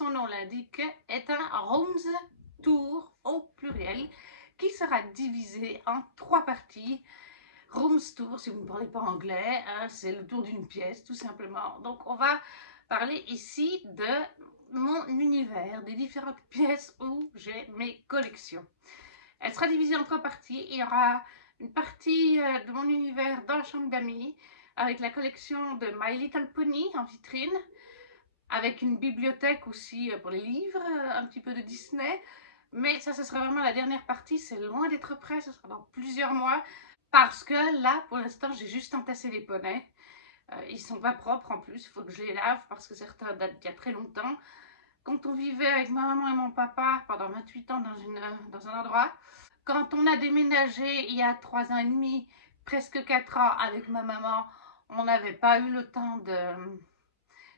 son nom l'indique, est un Rooms Tour au pluriel qui sera divisé en 3 parties. Rooms Tour, si vous ne parlez pas anglais, hein, c'est le tour d'une pièce tout simplement. Donc on va parler ici de mon univers, des différentes pièces où j'ai mes collections. Elle sera divisée en 3 parties. Il y aura une partie de mon univers dans la chambre d'amis avec la collection de My Little Pony en vitrine, avec une bibliothèque aussi pour les livres, un petit peu de Disney. Mais ça, ce sera vraiment la dernière partie. C'est loin d'être prêt, ce sera dans plusieurs mois. Parce que là, pour l'instant, j'ai juste entassé les poneys. Ils sont pas propres en plus, il faut que je les lave parce que certains datent d'il y a très longtemps. Quand on vivait avec ma maman et mon papa pendant 28 ans dans un endroit, quand on a déménagé il y a 3 ans et demi, presque 4 ans avec ma maman, on n'avait pas eu le temps de...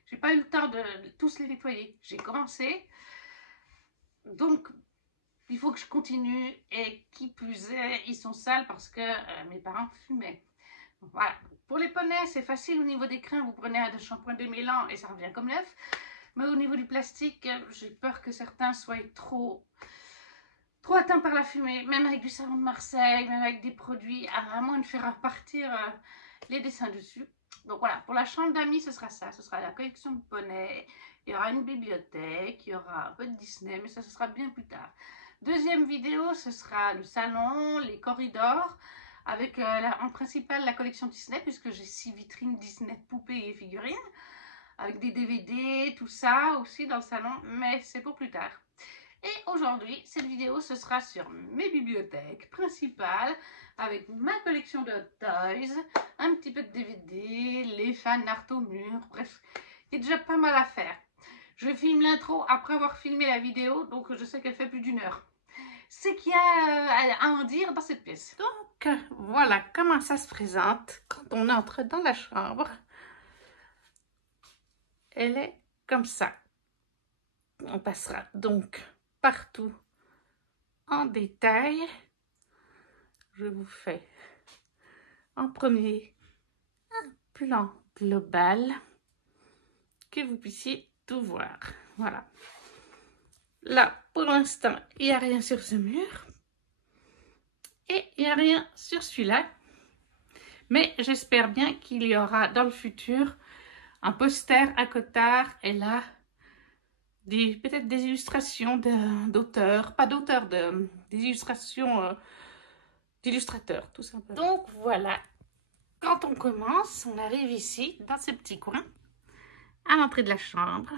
J'ai pas eu le temps de tous les nettoyer. J'ai commencé. Donc, il faut que je continue. Et qui plus est, ils sont sales parce que mes parents fumaient. Voilà. Pour les poneys, c'est facile au niveau des crins. Vous prenez un shampoing démêlant et ça revient comme neuf. Mais au niveau du plastique, j'ai peur que certains soient trop atteints par la fumée. Même avec du savon de Marseille, même avec des produits, à moins de faire repartir les dessins dessus. Donc voilà, pour la chambre d'amis, ce sera ça. Ce sera la collection de poneys. Il y aura une bibliothèque, il y aura un peu de Disney, mais ça, ce sera bien plus tard. Deuxième vidéo, ce sera le salon, les corridors, avec en principal la collection Disney, puisque j'ai 6 vitrines Disney, poupées et figurines, avec des DVD, tout ça aussi dans le salon, mais c'est pour plus tard. Et aujourd'hui, cette vidéo, ce sera sur mes bibliothèques principales, avec ma collection de toys, un petit peu de DVD, les fan art au mur, bref, il y a déjà pas mal à faire. Je filme l'intro après avoir filmé la vidéo, donc je sais qu'elle fait plus d'1 heure. C'est qu'il y a à en dire dans cette pièce. Donc, voilà comment ça se présente quand on entre dans la chambre. Elle est comme ça. On passera donc partout en détail. Je vous fais en premier un plan global que vous puissiez tout voir. Voilà. Là, pour l'instant, il n'y a rien sur ce mur. Et il n'y a rien sur celui-là. Mais j'espère bien qu'il y aura dans le futur un poster à Cotard et là, peut-être des illustrations d'auteurs, pas d'auteurs, des illustrations d'illustrateurs, tout simplement. Donc voilà, quand on commence, on arrive ici, dans ce petit coin, à l'entrée de la chambre.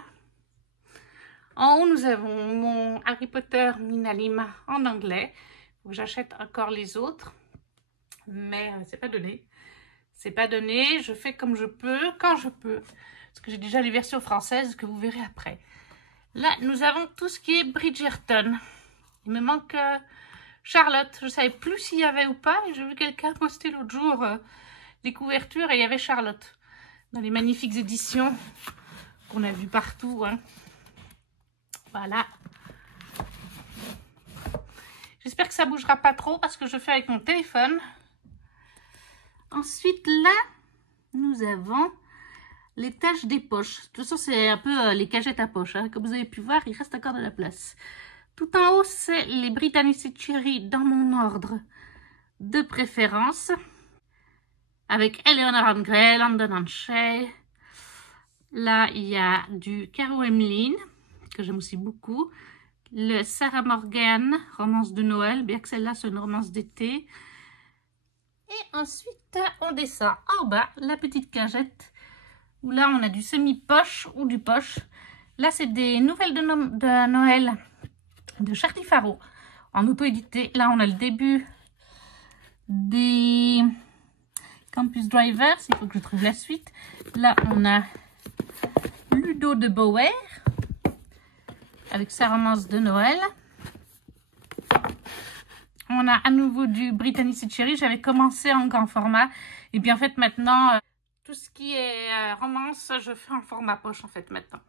En haut, nous avons mon Harry Potter Minalima en anglais. Il faut que j'achète encore les autres, mais c'est pas donné. C'est pas donné, je fais comme je peux, quand je peux. Parce que j'ai déjà les versions françaises que vous verrez après. Là, nous avons tout ce qui est Bridgerton. Il me manque Charlotte. Je ne savais plus s'il y avait ou pas. J'ai vu quelqu'un poster l'autre jour des couvertures et il y avait Charlotte. Dans les magnifiques éditions qu'on a vues partout. Hein. Voilà. J'espère que ça ne bougera pas trop parce que je fais avec mon téléphone. Ensuite, là, nous avons les taches des poches. De toute façon, c'est un peu les cagettes à poche. Hein. Comme vous avez pu voir, il reste encore de la place. Tout en haut, c'est les Britannic Cherry dans mon ordre de préférence. Avec Eleanor Gray, London Shea. Là, il y a du Caro Emeline, que j'aime aussi beaucoup. Le Sarah Morgan, romance de Noël, bien que celle-là, c'est une romance d'été. Et ensuite, on descend en bas, la petite cagette, où là, on a du semi-poche ou du poche. Là, c'est des nouvelles de Noël de Charlie Faro, en auto-édité. Là, on a le début des Campus Drivers, il faut que je trouve la suite. Là, on a Ludo de Bower, avec sa romance de Noël. On a à nouveau du Britannic Cherry. J'avais commencé en grand format. Et bien en fait maintenant, tout ce qui est romance, je fais en format poche en fait maintenant.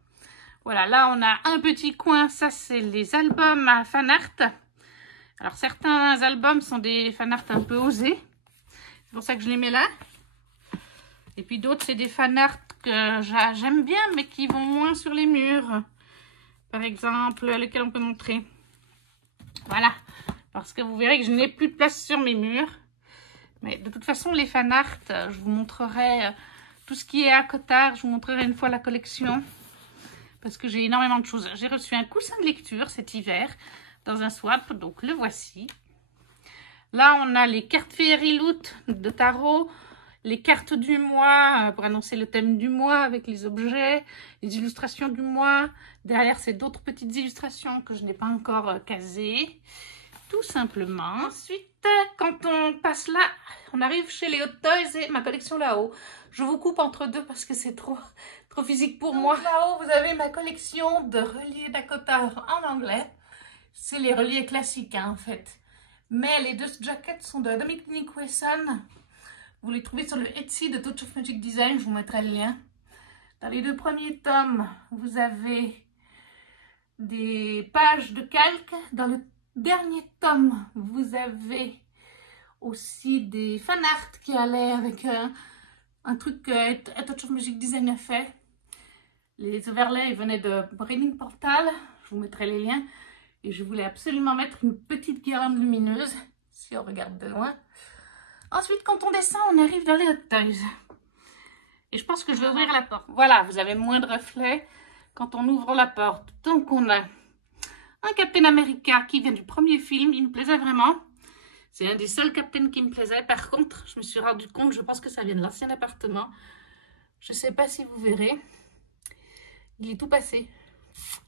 Voilà, là on a un petit coin. Ça c'est les albums à fan art. Alors certains albums sont des fan art un peu osés. C'est pour ça que je les mets là. Et puis d'autres c'est des fan art que j'aime bien mais qui vont moins sur les murs. par exemple, lequel on peut montrer. Voilà, parce que vous verrez que je n'ai plus de place sur mes murs. Mais de toute façon, les fan art, je vous montrerai tout ce qui est à Cotard. Je vous montrerai une fois la collection. Parce que j'ai énormément de choses. J'ai reçu un coussin de lecture cet hiver dans un swap. Donc, le voici. Là, on a les cartes Fairy Loot de tarot. Les cartes du mois pour annoncer le thème du mois avec les objets. Les illustrations du mois. Derrière, c'est d'autres petites illustrations que je n'ai pas encore casées. Tout simplement. Ensuite, quand on passe là, on arrive chez les Hot Toys et ma collection là-haut. Je vous coupe entre deux parce que c'est trop physique pour moi. Là-haut, vous avez ma collection de reliés d'Acotard en anglais. C'est les reliés classiques, hein, en fait. Mais les deux jackets sont de Dominic Wesson. Vous les trouvez sur le Etsy de Touch of Magic Design. Je vous mettrai le lien. Dans les deux premiers tomes, vous avez des pages de calque. Dans le dernier tome, vous avez aussi des fan art qui allaient avec un truc que Touch of Magic Design a fait. Les overlays venaient de Braining Portal. Je vous mettrai les liens. Et je voulais absolument mettre une petite guirlande lumineuse, si on regarde de loin. Ensuite, quand on descend, on arrive dans les Hot Toys. Et je pense que je vais ouvrir la porte. Voilà, vous avez moins de reflets quand on ouvre la porte. Donc, on a un Captain America qui vient du premier film. Il me plaisait vraiment. C'est un des seuls Captain qui me plaisait. Par contre, je me suis rendu compte, je pense que ça vient de l'ancien appartement. Je ne sais pas si vous verrez. Il est tout passé,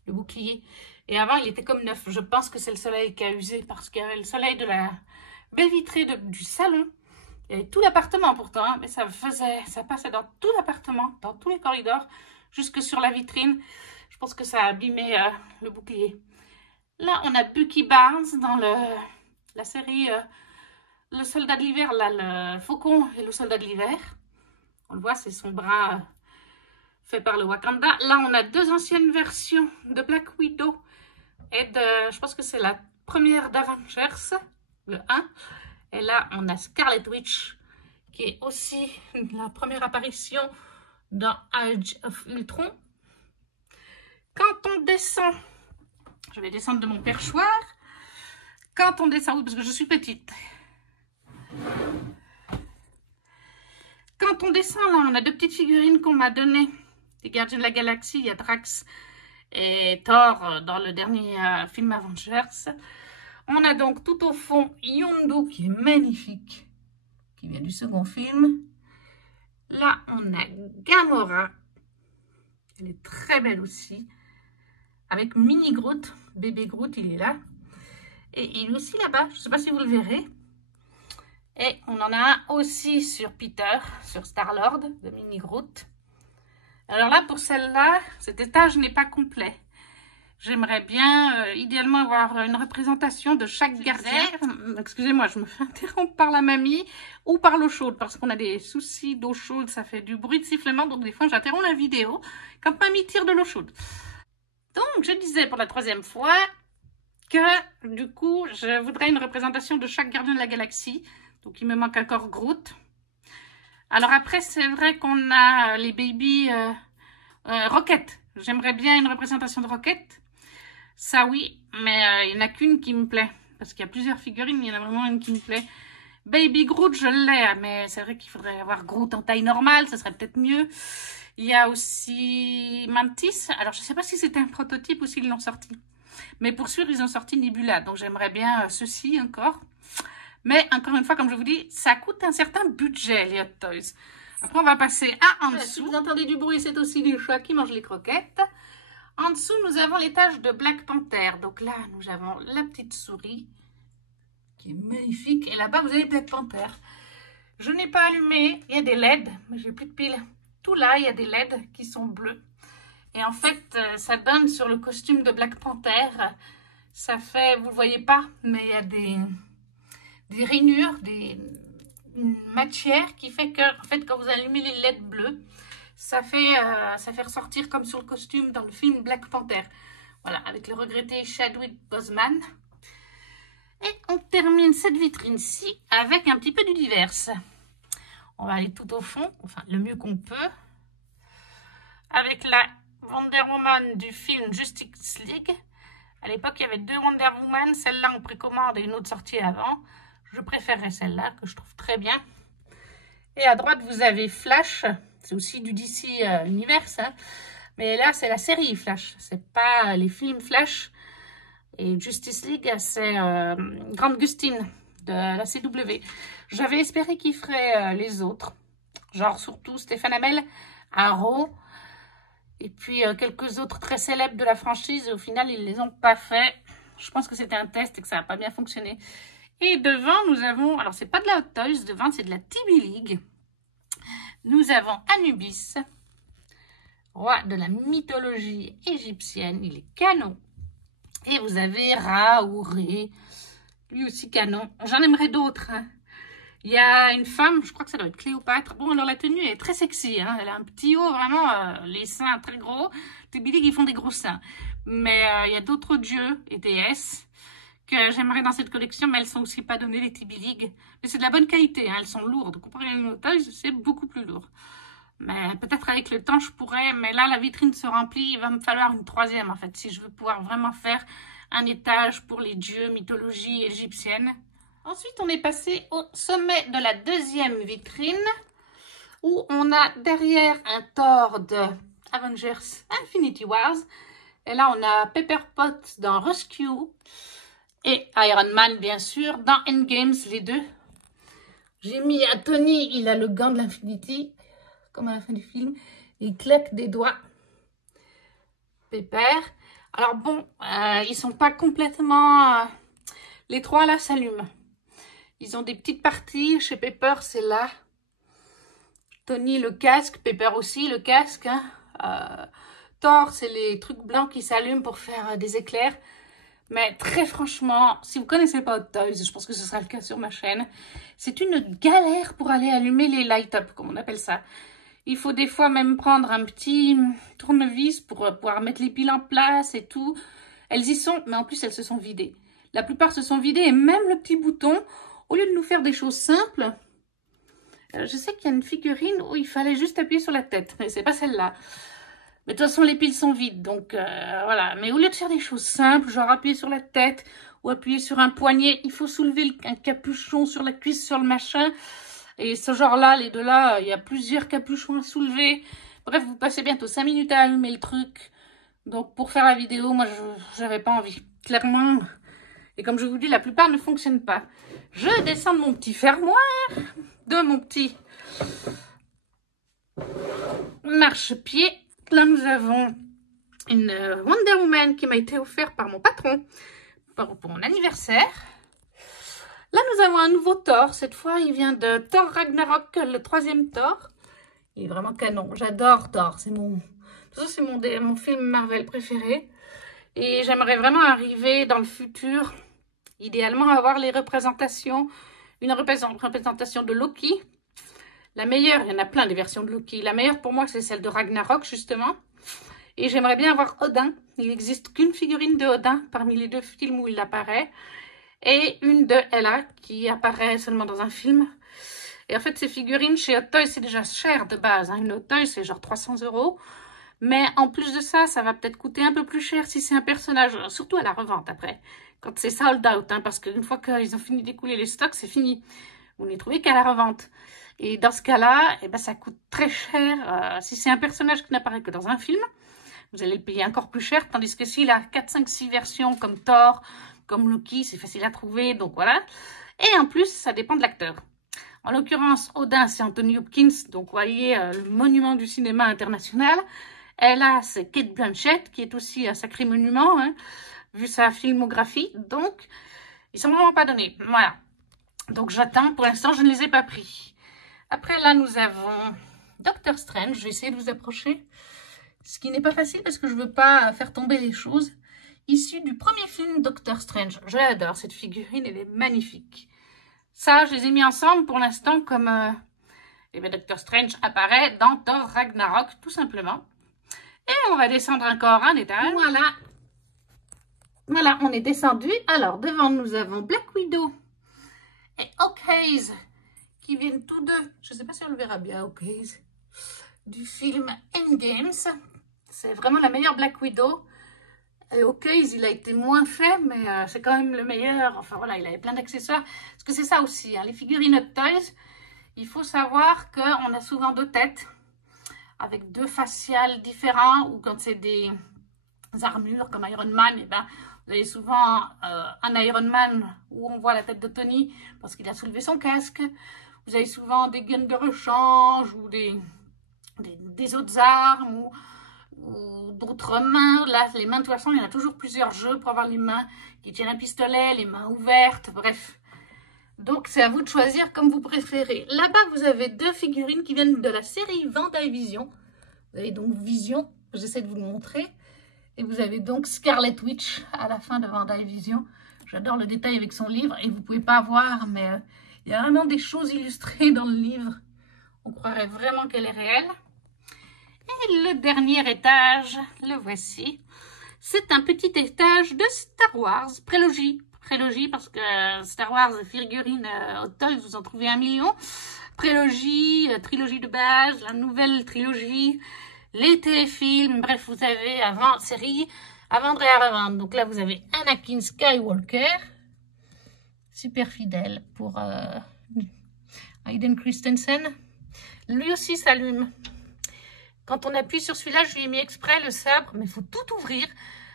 le bouclier. Et avant, il était comme neuf. Je pense que c'est le soleil qui a usé parce qu'il y avait le soleil de la baie vitrée du salon. Il y avait tout l'appartement pourtant, hein, mais ça passait dans tout l'appartement, dans tous les corridors, jusque sur la vitrine. Je pense que ça a abîmé le bouclier. Là, on a Bucky Barnes dans la série Le Soldat de l'hiver, là, le Faucon et le Soldat de l'hiver. On le voit, c'est son bras fait par le Wakanda. Là, on a deux anciennes versions de Black Widow et je pense que c'est la première d'Avengers, le 1. Et là, on a Scarlet Witch, qui est aussi la première apparition dans Age of Ultron. Quand on descend, je vais descendre de mon perchoir. Quand on descend, oui, parce que je suis petite. Quand on descend, là, on a deux petites figurines qu'on m'a données. Des Gardiens de la Galaxie, il y a Drax et Thor dans le dernier film Avengers. On a donc tout au fond Yondu qui est magnifique, qui vient du second film. Là, on a Gamora. Elle est très belle aussi. Avec Mini Groot. Bébé Groot, il est là. Et il est aussi là-bas. Je ne sais pas si vous le verrez. Et on en a un aussi sur Peter, sur Star-Lord, de Mini Groot. Alors là, pour celle-là, cet étage n'est pas complet. J'aimerais bien, idéalement, avoir une représentation de chaque gardien. Excusez-moi, je me fais interrompre par la mamie ou par l'eau chaude, parce qu'on a des soucis d'eau chaude, ça fait du bruit de sifflement, donc des fois, j'interromps la vidéo quand mamie tire de l'eau chaude. Donc, je disais pour la troisième fois que, du coup, je voudrais une représentation de chaque gardien de la galaxie. Donc, il me manque encore Groot. Alors après, c'est vrai qu'on a les baby Rocket. J'aimerais bien une représentation de Rocket. Ça oui, mais il n'y en a qu'une qui me plaît. Parce qu'il y a plusieurs figurines, il y en a vraiment une qui me plaît. Baby Groot, je l'ai, mais c'est vrai qu'il faudrait avoir Groot en taille normale, ça serait peut-être mieux. Il y a aussi Mantis. Alors, je ne sais pas si c'était un prototype ou s'ils l'ont sorti. Mais pour sûr, ils ont sorti Nebula. Donc, j'aimerais bien ceci encore. Mais encore une fois, comme je vous dis, ça coûte un certain budget, les Hot Toys. Après, on va passer à en dessous. Si vous entendez du bruit, c'est aussi les chats qui mangent les croquettes. En dessous, nous avons l'étage de Black Panther. Donc là, nous avons la petite souris qui est magnifique. Et là-bas, vous avez Black Panther. Je n'ai pas allumé. Il y a des LED, mais j'ai plus de piles. Tout là, il y a des LED qui sont bleus. Et en fait, ça donne sur le costume de Black Panther. Ça fait, vous ne le voyez pas, mais il y a des rainures, une matière qui fait que, en fait, quand vous allumez les LED bleus, ça fait ressortir comme sur le costume dans le film Black Panther. Voilà, avec le regretté Chadwick Boseman. Et on termine cette vitrine-ci avec un petit peu d'univers. On va aller tout au fond, enfin le mieux qu'on peut. Avec là, Wonder Woman du film Justice League. À l'époque, il y avait 2 Wonder Woman, celle-là en précommande et une autre sortie avant. Je préférerais celle-là, que je trouve très bien. Et à droite, vous avez Flash. C'est aussi du DC Universe, hein. Mais là, c'est la série Flash. C'est pas les films Flash. Et Justice League, c'est Grant Gustin de la CW. J'avais espéré qu'il ferait les autres. Genre surtout Stéphane Hamel, Arrow. Et puis quelques autres très célèbres de la franchise. Et au final, ils ne les ont pas fait. Je pense que c'était un test et que ça n'a pas bien fonctionné. Et devant, nous avons... Alors, c'est pas de la Hot Toys. Devant, c'est de la TB League. Nous avons Anubis, roi de la mythologie égyptienne. Il est canon. Et vous avez Ra ou Ré, lui aussi canon. J'en aimerais d'autres, hein. Il y a une femme, je crois que ça doit être Cléopâtre. Bon, alors la tenue est très sexy, hein. Elle a un petit haut, vraiment, les seins très gros. TB League, ils font des gros seins. Mais il y a d'autres dieux et déesses que j'aimerais dans cette collection, mais elles sont aussi pas données, les TB League. Mais c'est de la bonne qualité, hein. Elles sont lourdes. Comparé à une Toys, c'est beaucoup plus lourd. Mais peut-être avec le temps, je pourrais. Mais là, la vitrine se remplit. Il va me falloir une 3e, en fait, si je veux pouvoir vraiment faire un étage pour les dieux, mythologie égyptienne. Ensuite, on est passé au sommet de la 2e vitrine, où on a derrière un Thor de Avengers Infinity Wars. Et là, on a Pepper Potts dans Rescue. Et Iron Man, bien sûr, dans Endgames, les deux. J'ai mis à Tony, il a le gant de l'Infinity, comme à la fin du film. Il claque des doigts. Pepper. Alors bon, ils sont pas complètement... les trois là s'allument. Ils ont des petites parties. Chez Pepper, c'est là. Tony, le casque. Pepper aussi, le casque. Hein. Thor, c'est les trucs blancs qui s'allument pour faire des éclairs. Mais très franchement, si vous ne connaissez pas Hot Toys, je pense que ce sera le cas sur ma chaîne, c'est une galère pour aller allumer les light-up, comme on appelle ça. Il faut des fois même prendre un petit tournevis pour pouvoir mettre les piles en place et tout. Elles y sont, mais en plus elles se sont vidées. La plupart se sont vidées et même le petit bouton, au lieu de nous faire des choses simples, je sais qu'il y a une figurine où il fallait juste appuyer sur la tête, mais c'est pas celle-là. Mais de toute façon, les piles sont vides, donc voilà. Mais au lieu de faire des choses simples, genre appuyer sur la tête ou appuyer sur un poignet, il faut soulever un capuchon sur la cuisse, sur le machin. Et ce genre-là, les deux-là, il y a plusieurs capuchons à soulever. Bref, vous passez bientôt 5 minutes à allumer le truc. Donc, pour faire la vidéo, moi, je n'avais pas envie, clairement. Et comme je vous dis, la plupart ne fonctionnent pas. Je descends de mon petit fermoir, de mon petit marchepied. Là, nous avons une Wonder Woman qui m'a été offerte par mon patron pour mon anniversaire. Là, nous avons un nouveau Thor. Cette fois, il vient de Thor Ragnarok, le 3e Thor. Il est vraiment canon. J'adore Thor. C'est mon film Marvel préféré. Et j'aimerais vraiment arriver dans le futur, idéalement, avoir les représentations. Une représentation de Loki. La meilleure, il y en a plein des versions de Loki. La meilleure pour moi, c'est celle de Ragnarok, justement. Et j'aimerais bien avoir Odin. Il n'existe qu'une figurine de Odin parmi les 2 films où il apparaît. Et une de Hela qui apparaît seulement dans un film. Et en fait, ces figurines chez Hot Toys, c'est déjà cher de base. Hein. Une Hot Toys, c'est genre 300 €. Mais en plus de ça, ça va peut-être coûter un peu plus cher si c'est un personnage, surtout à la revente après. Quand c'est sold out, hein, parce qu'une fois qu'ils ont fini d'écouler les stocks, c'est fini. Vous n'y trouvez qu'à la revente. Et dans ce cas-là, eh ben, ça coûte très cher. Si c'est un personnage qui n'apparaît que dans un film, vous allez le payer encore plus cher. Tandis que s'il a 4, 5, 6 versions comme Thor, comme Loki, c'est facile à trouver. Donc voilà. Et en plus, ça dépend de l'acteur. En l'occurrence, Odin, c'est Anthony Hopkins. Donc vous voyez, le monument du cinéma international. Ella, c'est Cate Blanchett, qui est aussi un sacré monument, hein, vu sa filmographie. Donc, ils sont vraiment pas donnés. Voilà. Donc j'attends. Pour l'instant, je ne les ai pas pris. Après, là, nous avons Doctor Strange. Je vais essayer de vous approcher. Ce qui n'est pas facile parce que je ne veux pas faire tomber les choses. Issu du premier film Doctor Strange. Je l'adore, cette figurine. Elle est magnifique. Ça, je les ai mis ensemble pour l'instant comme... eh bien, Doctor Strange apparaît dans Thor Ragnarok, tout simplement. Et on va descendre encore un étage. Voilà. Voilà, on est descendu. Alors, devant, nous avons Black Widow et Hawkeye qui viennent tous deux, je ne sais pas si on le verra bien, Hawkeye, du film Endgames. C'est vraiment la meilleure Black Widow. Et au case, il a été moins fait, mais c'est quand même le meilleur. Enfin voilà, il avait plein d'accessoires. Parce que c'est ça aussi, hein, les figurines Hot Toys, il faut savoir qu'on a souvent deux têtes, avec deux faciales différents, ou quand c'est des armures comme Iron Man, et ben, vous avez souvent un Iron Man où on voit la tête de Tony parce qu'il a soulevé son casque. Vous avez souvent des guns de rechange ou des autres armes ou d'autres mains. Là, les mains, de toute façon, il y en a toujours plusieurs jeux pour avoir les mains qui tiennent un pistolet, les mains ouvertes, bref. Donc, c'est à vous de choisir comme vous préférez. Là-bas, vous avez deux figurines qui viennent de la série WandaVision. Vous avez donc Vision, j'essaie de vous le montrer. Et vous avez donc Scarlet Witch à la fin de WandaVision. J'adore le détail avec son livre et vous ne pouvez pas voir, mais il y a vraiment des choses illustrées dans le livre. On croirait vraiment qu'elle est réelle. Et le dernier étage, le voici. C'est un petit étage de Star Wars, prélogie. Prélogie parce que Star Wars figurines Hot Toys, vous en trouvez 1 million. Prélogie, trilogie de base, la nouvelle trilogie, les téléfilms, bref, vous avez avant série, à vendre et à revendre. Donc là, vous avez Anakin Skywalker, super fidèle pour Hayden Christensen. Lui aussi s'allume. Quand on appuie sur celui-là, je lui ai mis exprès le sabre, mais il faut tout ouvrir.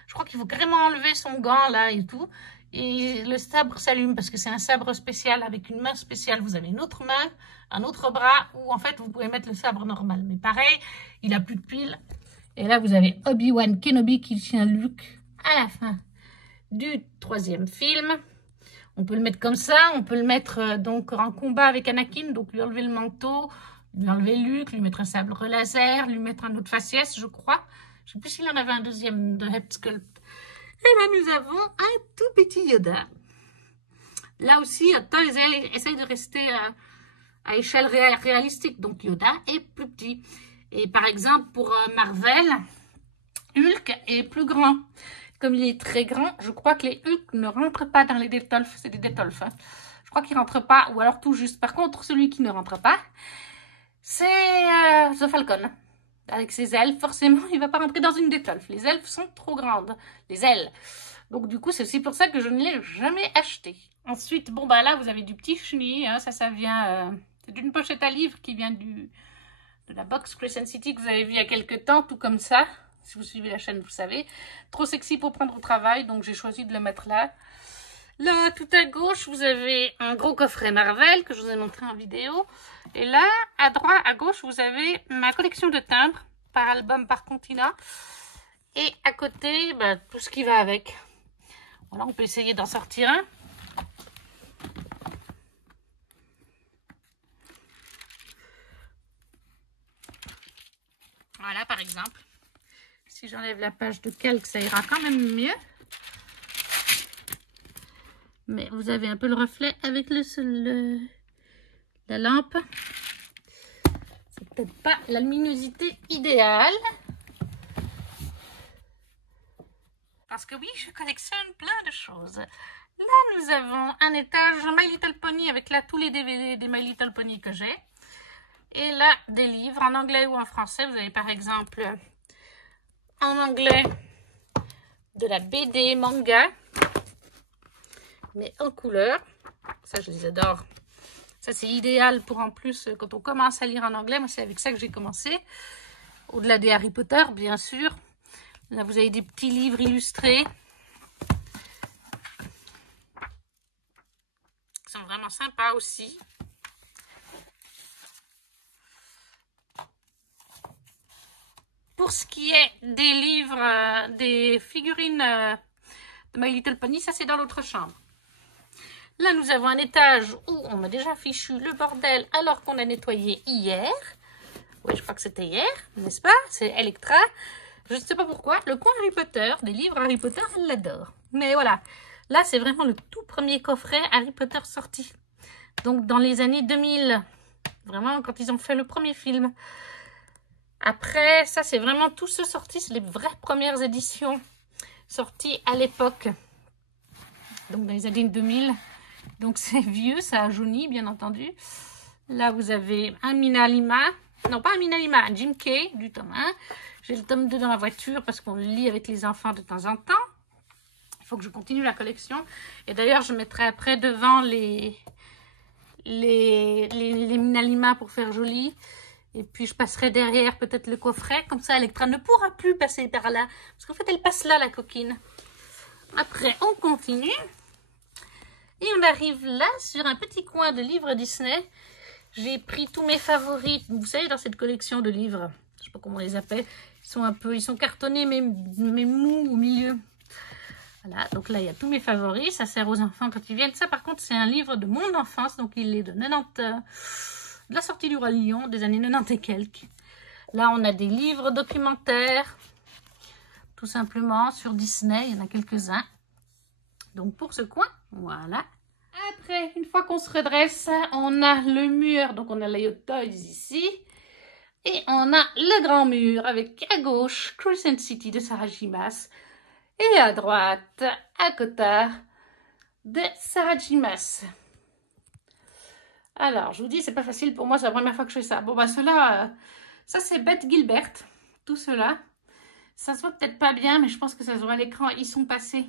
Je crois qu'il faut carrément enlever son gant là et tout. Et le sabre s'allume parce que c'est un sabre spécial avec une main spéciale. Vous avez une autre main, un autre bras où en fait vous pouvez mettre le sabre normal. Mais pareil, il a plus de piles. Et là vous avez Obi-Wan Kenobi qui tient Luke à la fin du 3e film. On peut le mettre comme ça, on peut le mettre donc en combat avec Anakin, donc lui enlever le manteau, lui enlever Luke, lui mettre un sabre laser, lui mettre un autre faciès, je crois. Je ne sais plus s'il y en avait un deuxième de Head Sculpt. Et là, nous avons un tout petit Yoda. Là aussi, Toys essaye de rester à échelle réalistique. Donc, Yoda est plus petit. Et par exemple, pour Marvel, Hulk est plus grand. Comme il est très grand, je crois que les Hulk ne rentrent pas dans les Detolf. C'est des Detolf. Hein. Je crois qu'ils ne rentrent pas, ou alors tout juste. Par contre, celui qui ne rentre pas, c'est The Falcon. Avec ses ailes, forcément, il ne va pas rentrer dans une Detolf. Les elfes sont trop grandes. Les ailes. Donc, du coup, c'est aussi pour ça que je ne l'ai jamais acheté. Ensuite, bon, bah là, vous avez du petit chenille. Hein, ça vient... c'est d'une pochette à livres qui vient de la box Crescent City que vous avez vu il y a quelques temps, tout comme ça. Si vous suivez la chaîne, vous savez. Trop sexy pour prendre au travail, donc j'ai choisi de le mettre là. Là, tout à gauche, vous avez un gros coffret Marvel que je vous ai montré en vidéo. Et là, à droite, à gauche, vous avez ma collection de timbres par album, par continent. Et à côté, bah, tout ce qui va avec. Voilà, on peut essayer d'en sortir un. Voilà, par exemple. Si j'enlève la page de calque, ça ira quand même mieux. Mais vous avez un peu le reflet avec la lampe. C'est peut-être pas la luminosité idéale. Parce que oui, je collectionne plein de choses. Là, nous avons un étage My Little Pony avec là tous les DVD des My Little Pony que j'ai. Et là, des livres en anglais ou en français. Vous avez par exemple en anglais de la BD manga. Mais en couleur. Ça, je les adore. Ça, c'est idéal pour en plus, quand on commence à lire en anglais. Moi, c'est avec ça que j'ai commencé. Au-delà des Harry Potter, bien sûr. Là, vous avez des petits livres illustrés. Ils sont vraiment sympas aussi. Pour ce qui est des livres, des figurines de My Little Pony, ça, c'est dans l'autre chambre. Là, nous avons un étage où on a déjà fichu le bordel alors qu'on a nettoyé hier. Oui, je crois que c'était hier, n'est-ce pas? C'est Electra. Je ne sais pas pourquoi. Le coin Harry Potter, des livres Harry Potter, elle l'adore. Mais voilà, là, c'est vraiment le tout premier coffret Harry Potter sorti. Donc, dans les années 2000. Vraiment, quand ils ont fait le premier film. Après, ça, c'est vraiment tous ceux sortis. C'est les vraies premières éditions sorties à l'époque. Donc, dans les années 2000. Donc, c'est vieux, ça a jauni, bien entendu. Là, vous avez un Mina Lima. non pas un Minalima, un Jim Kay du tome 1. J'ai le tome 2 dans la voiture parce qu'on le lit avec les enfants de temps en temps. Il faut que je continue la collection. Et d'ailleurs, je mettrai après devant les Minalima pour faire joli. Et puis, je passerai derrière peut-être le coffret. Comme ça, Electra ne pourra plus passer par là. Parce qu'en fait, elle passe là, la coquine. Après, on continue. Et on arrive là, sur un petit coin de livres Disney. J'ai pris tous mes favoris. Vous savez, dans cette collection de livres, je ne sais pas comment on les appelle. Ils sont cartonnés, mais mous au milieu. Voilà, donc là, il y a tous mes favoris. Ça sert aux enfants quand ils viennent. Ça, par contre, c'est un livre de mon enfance. Donc, il est de 90... de la sortie du Roi Lion, des années 90 et quelques. Là, on a des livres documentaires, tout simplement, sur Disney. Il y en a quelques-uns. Donc, pour ce coin, voilà. Après, une fois qu'on se redresse, on a le mur. Donc, on a les Hot Toys ici. Et on a le grand mur avec, à gauche, Crescent City de Sarah J. Maas. Et à droite, ACOTAR de Sarah J. Maas. Alors, je vous dis, c'est pas facile pour moi, c'est la première fois que je fais ça. Bon, bah, ceux-là, ça c'est Bette Gilbert, tout cela. Ça se voit peut-être pas bien, mais je pense que ça se voit à l'écran. Ils sont passés.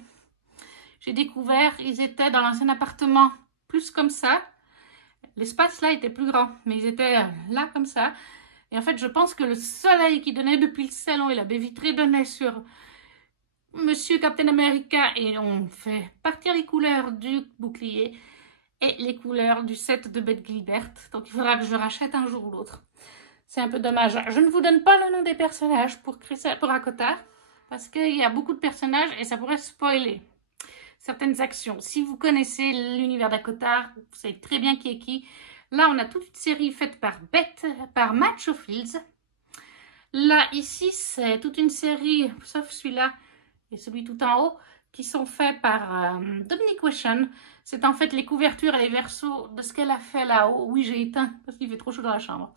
J'ai découvert, ils étaient dans l'ancien appartement, plus comme ça. L'espace là était plus grand, mais ils étaient là comme ça. Et en fait, je pense que le soleil qui donnait depuis le salon et la baie vitrée donnait sur Monsieur Captain America. Et on fait partir les couleurs du bouclier et les couleurs du set de Bette Gilbert. Donc, il faudra que je rachète un jour ou l'autre. C'est un peu dommage. Je ne vous donne pas le nom des personnages pour ACOTAR, parce qu'il y a beaucoup de personnages et ça pourrait spoiler certaines actions. Si vous connaissez l'univers d'ACOTAR, vous savez très bien qui est qui. Là, on a toute une série faite par Matt Schofields. Là, ici, c'est toute une série, sauf celui-là et celui tout en haut, qui sont faits par Dominic Weshan. C'est en fait les couvertures et les versos de ce qu'elle a fait là-haut. Oui, j'ai éteint parce qu'il fait trop chaud dans la chambre.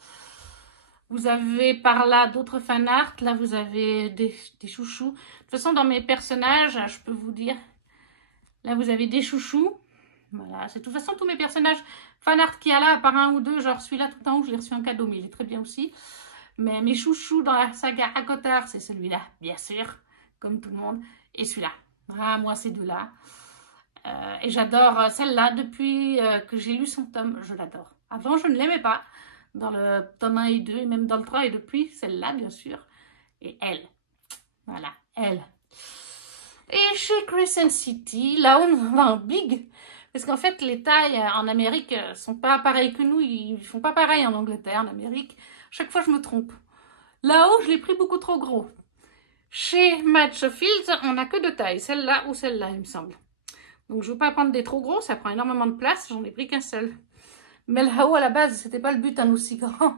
Vous avez par là d'autres fanarts. Là, vous avez des chouchous. De toute façon, dans mes personnages, je peux vous dire, là, vous avez des chouchous. Voilà, c'est de toute façon tous mes personnages fanart qu'il y a là, à part un ou deux, genre celui-là tout en haut, je l'ai reçu en cadeau, mais il est très bien aussi. Mais mes chouchous dans la saga ACOTAR, c'est celui-là, bien sûr, comme tout le monde, et celui-là. Ah, moi, ces deux-là. Et j'adore celle-là depuis que j'ai lu son tome, je l'adore. Avant, je ne l'aimais pas, dans le tome 1 et 2, et même dans le 3, et depuis, celle-là, bien sûr. Et elle, voilà, elle. Et chez Crescent City, là, on va en big. Parce qu'en fait, les tailles en Amérique sont pas pareilles que nous. Ils font pas pareil en Angleterre, en Amérique. Chaque fois, je me trompe. Là-haut, je l'ai pris beaucoup trop gros. Chez Matt Schofields, on n'a que deux tailles. Celle-là ou celle-là, il me semble. Donc, je ne veux pas prendre des trop gros. Ça prend énormément de place. J'en ai pris qu'un seul. Mais là-haut, à la base, c'était pas le but, un aussi grand.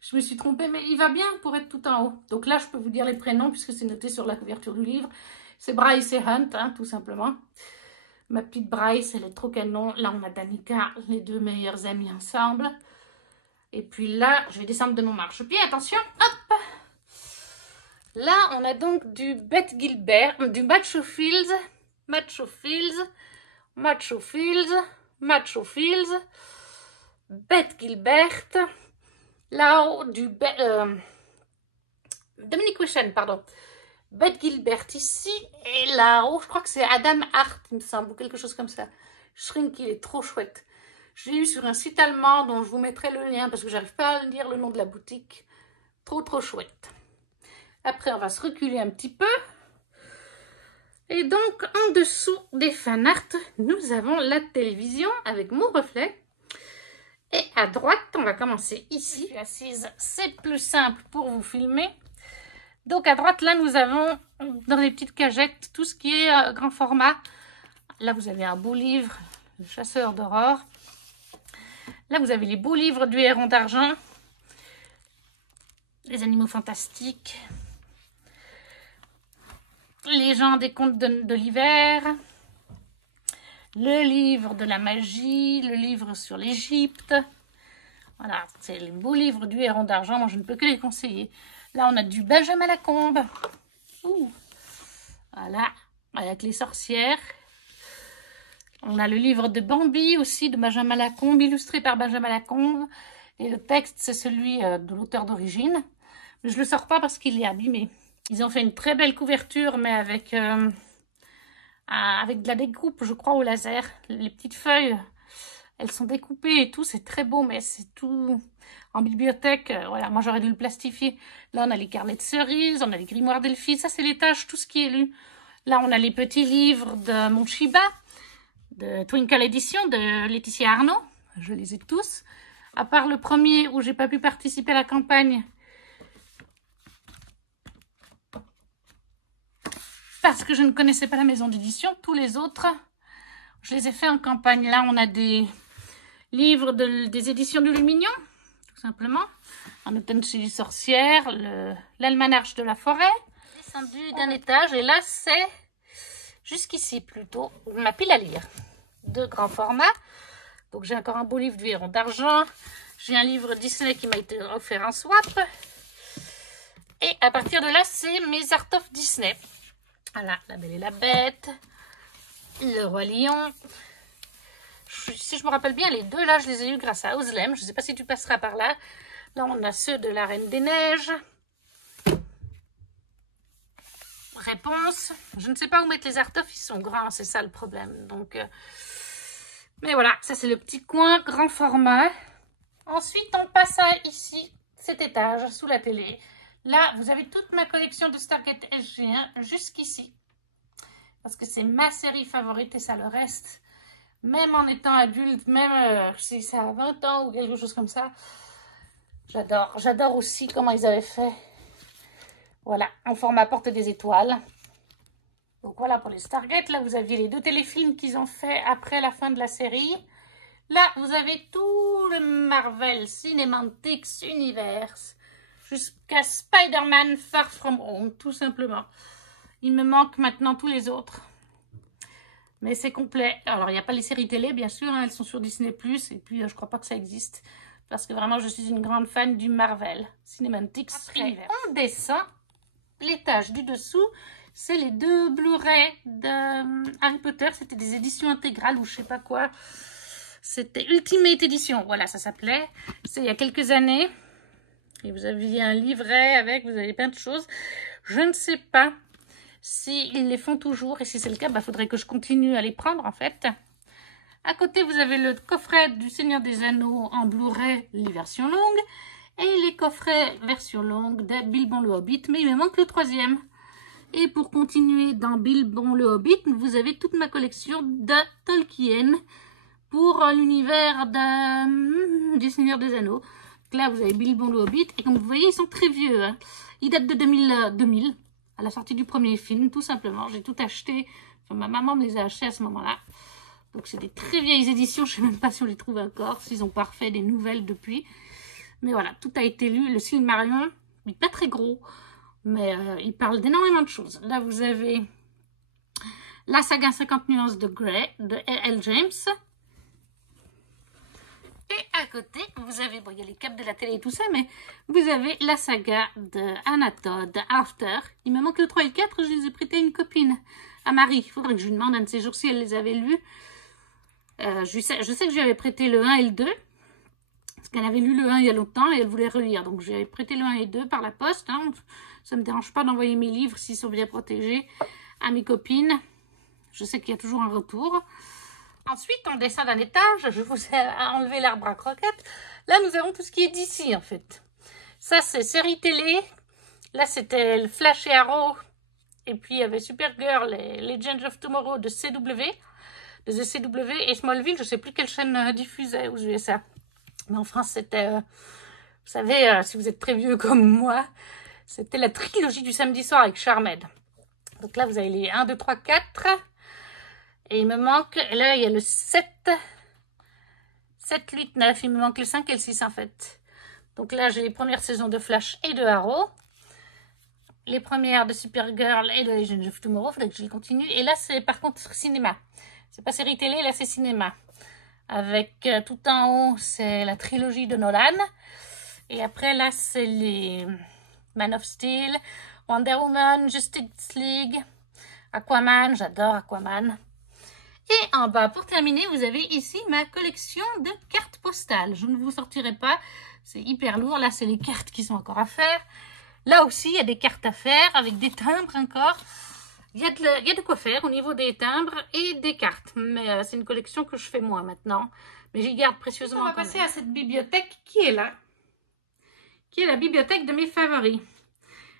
Je me suis trompée, mais il va bien pour être tout en haut. Donc là, je peux vous dire les prénoms, puisque c'est noté sur la couverture du livre. C'est Bryce et Hunt, hein, tout simplement. Ma petite Bryce, elle est trop canon. Là, on a Danica, les deux meilleures amies ensemble. Et puis là, je vais descendre de mon marchepied. Attention, hop! Là, on a donc du Bette Gilbert, du Matt Schofields, Matt Schofields, Matt Schofields, Matt Schofields, Bette Gilbert. Là-haut, du Dominic Weshan, pardon. Bette Gilbert ici, et là-haut, je crois que c'est Adam Hart, il me semble, ou quelque chose comme ça. Shrink, il est trop chouette. Je l'ai eu sur un site allemand dont je vous mettrai le lien parce que j'arrive pas à lire le nom de la boutique. Trop, trop chouette. Après, on va se reculer un petit peu. Et donc, en dessous des fanarts, nous avons la télévision avec mon reflet. Et à droite, on va commencer ici. Je suis assise, c'est plus simple pour vous filmer. Donc à droite, là, nous avons dans les petites cagettes tout ce qui est grand format. Là, vous avez un beau livre, Le Chasseur d'Aurore. Là, vous avez les beaux livres du Héron d'Argent. Les Animaux Fantastiques. Les gens des Contes de l'Hiver. Le livre de la magie. Le livre sur l'Égypte. Voilà, c'est les beaux livres du Héron d'Argent. Moi, je ne peux que les conseiller. Là, on a du Benjamin Lacombe. Ouh. Voilà, avec les sorcières. On a le livre de Bambi aussi, de Benjamin Lacombe, illustré par Benjamin Lacombe. Et le texte, c'est celui de l'auteur d'origine. Mais je le sors pas parce qu'il est abîmé. Ils ont fait une très belle couverture, mais avec de la découpe, je crois, au laser. Les petites feuilles, elles sont découpées et tout. C'est très beau, mais c'est tout en bibliothèque. Voilà, moi, j'aurais dû le plastifier. Là, on a les carnets de cerises, on a les grimoires d'Elphie. Ça, c'est les tâches, tout ce qui est lu. Là, on a les petits livres de Mon Shiba, de Twinkle Edition, de Laetitia Arnaud. Je les ai tous. À part le premier où j'ai pas pu participer à la campagne. Parce que je ne connaissais pas la maison d'édition. Tous les autres, je les ai fait en campagne. Là, on a des livres des éditions du Lumignon, tout simplement. En automne chez les sorcières, l'almanach de la forêt. Descendu d'un étage et là, c'est jusqu'ici plutôt ma pile à lire. De grand format. Donc, j'ai encore un beau livre du Héron d'argent. J'ai un livre Disney qui m'a été offert en swap. Et à partir de là, c'est mes Art of Disney. Voilà, La Belle et la Bête, Le Roi Lion. Si je me rappelle bien, les deux là, je les ai eus grâce à Oslem. Je ne sais pas si tu passeras par là. Là, on a ceux de la Reine des Neiges. Réponse. Je ne sais pas où mettre les Art of, ils sont grands, c'est ça le problème. Donc, mais voilà, ça c'est le petit coin, grand format. Ensuite, on passe à ici, cet étage, sous la télé. Là, vous avez toute ma collection de Stargate SG1 jusqu'ici. Parce que c'est ma série favorite et ça le reste. Même en étant adulte, même si ça a 20 ans ou quelque chose comme ça. J'adore. J'adore aussi comment ils avaient fait. Voilà, en format porte des étoiles. Donc voilà pour les Stargate. Là, vous aviez les 2 téléfilms qu'ils ont fait après la fin de la série. Là, vous avez tout le Marvel Cinematic Universe. Jusqu'à Spider-Man Far From Home, tout simplement. Il me manque maintenant tous les autres. Mais c'est complet. Alors, il n'y a pas les séries télé, bien sûr. Hein, elles sont sur Disney+. Et puis, je crois pas que ça existe. Parce que vraiment, je suis une grande fan du Marvel Cinematic Universe. On descend. L'étage du dessous, c'est les 2 Blu-ray de Harry Potter. C'était des éditions intégrales ou je sais pas quoi. C'était Ultimate Edition. Voilà, ça s'appelait. C'est il y a quelques années. Et vous aviez un livret avec, vous avez plein de choses. Je ne sais pas s'ils les font toujours. Et si c'est le cas, il faudrait que je continue à les prendre en fait. À côté, vous avez le coffret du Seigneur des Anneaux en Blu-ray, les versions longues. Et les coffrets version longue de Bilbon le Hobbit. Mais il me manque le 3e. Et pour continuer dans Bilbon le Hobbit, vous avez toute ma collection de Tolkien pour l'univers du Seigneur des Anneaux. Donc là, vous avez Bilbon le Hobbit. Et comme vous voyez, ils sont très vieux. Hein. Ils datent de 2000, à la sortie du premier film, tout simplement. J'ai tout acheté. Enfin, ma maman me les a achetés à ce moment-là. Donc, c'est des très vieilles éditions. Je ne sais même pas si on les trouve encore, s'ils ont pas refait des nouvelles depuis. Mais voilà, tout a été lu. Le Silmarillion, il n'est pas très gros, mais il parle d'énormément de choses. Là, vous avez la saga 50 nuances de Grey, de L.L. James. Et à côté, vous avez, bon, il y a les câbles de la télé et tout ça, mais vous avez la saga de Anna Todd, After. Il me manque le 3 et le 4, je les ai prêtés à une copine, à Marie. Il faudrait que je lui demande un de ces jours si elle les avait lus. Je sais que je lui avais prêté le 1 et le 2. Parce qu'elle avait lu le 1 il y a longtemps et elle voulait relire. Donc, j'ai prêté le 1 et 2 par la poste. Hein. Ça ne me dérange pas d'envoyer mes livres s'ils sont bien protégés à mes copines. Je sais qu'il y a toujours un retour. Ensuite, on descend d'un étage. Je vous ai enlevé l'arbre à croquettes. Là, nous avons tout ce qui est d'ici, en fait. Ça, c'est série télé. Là, c'était le Flash et Arrow. Et puis, il y avait Supergirl et Legends of Tomorrow de CW. De The CW et Smallville. Je ne sais plus quelle chaîne diffusait aux USA. Mais en France, c'était, vous savez, si vous êtes très vieux comme moi, c'était la trilogie du samedi soir avec Charmed. Donc là, vous avez les 1, 2, 3, 4. Et il me manque, là, il y a le 7, 8, 9. Il me manque le 5 et le 6, en fait. Donc là, j'ai les premières saisons de Flash et de Arrow. Les premières de Supergirl et de Legends of Tomorrow. Il faudrait que je les continue. Et là, c'est par contre cinéma. C'est pas série télé, là, c'est cinéma. Avec tout en haut, c'est la trilogie de Nolan. Et après, là, c'est les Man of Steel, Wonder Woman, Justice League, Aquaman. J'adore Aquaman. Et en bas, pour terminer, vous avez ici ma collection de cartes postales. Je ne vous sortirai pas, c'est hyper lourd. Là, c'est les cartes qui sont encore à faire. Là aussi, il y a des cartes à faire avec des timbres encore. Il y a de quoi faire au niveau des timbres et des cartes. Mais c'est une collection que je fais moi maintenant. Mais j'y garde précieusement. On va passer à cette bibliothèque qui est là. Qui est la bibliothèque de mes favoris.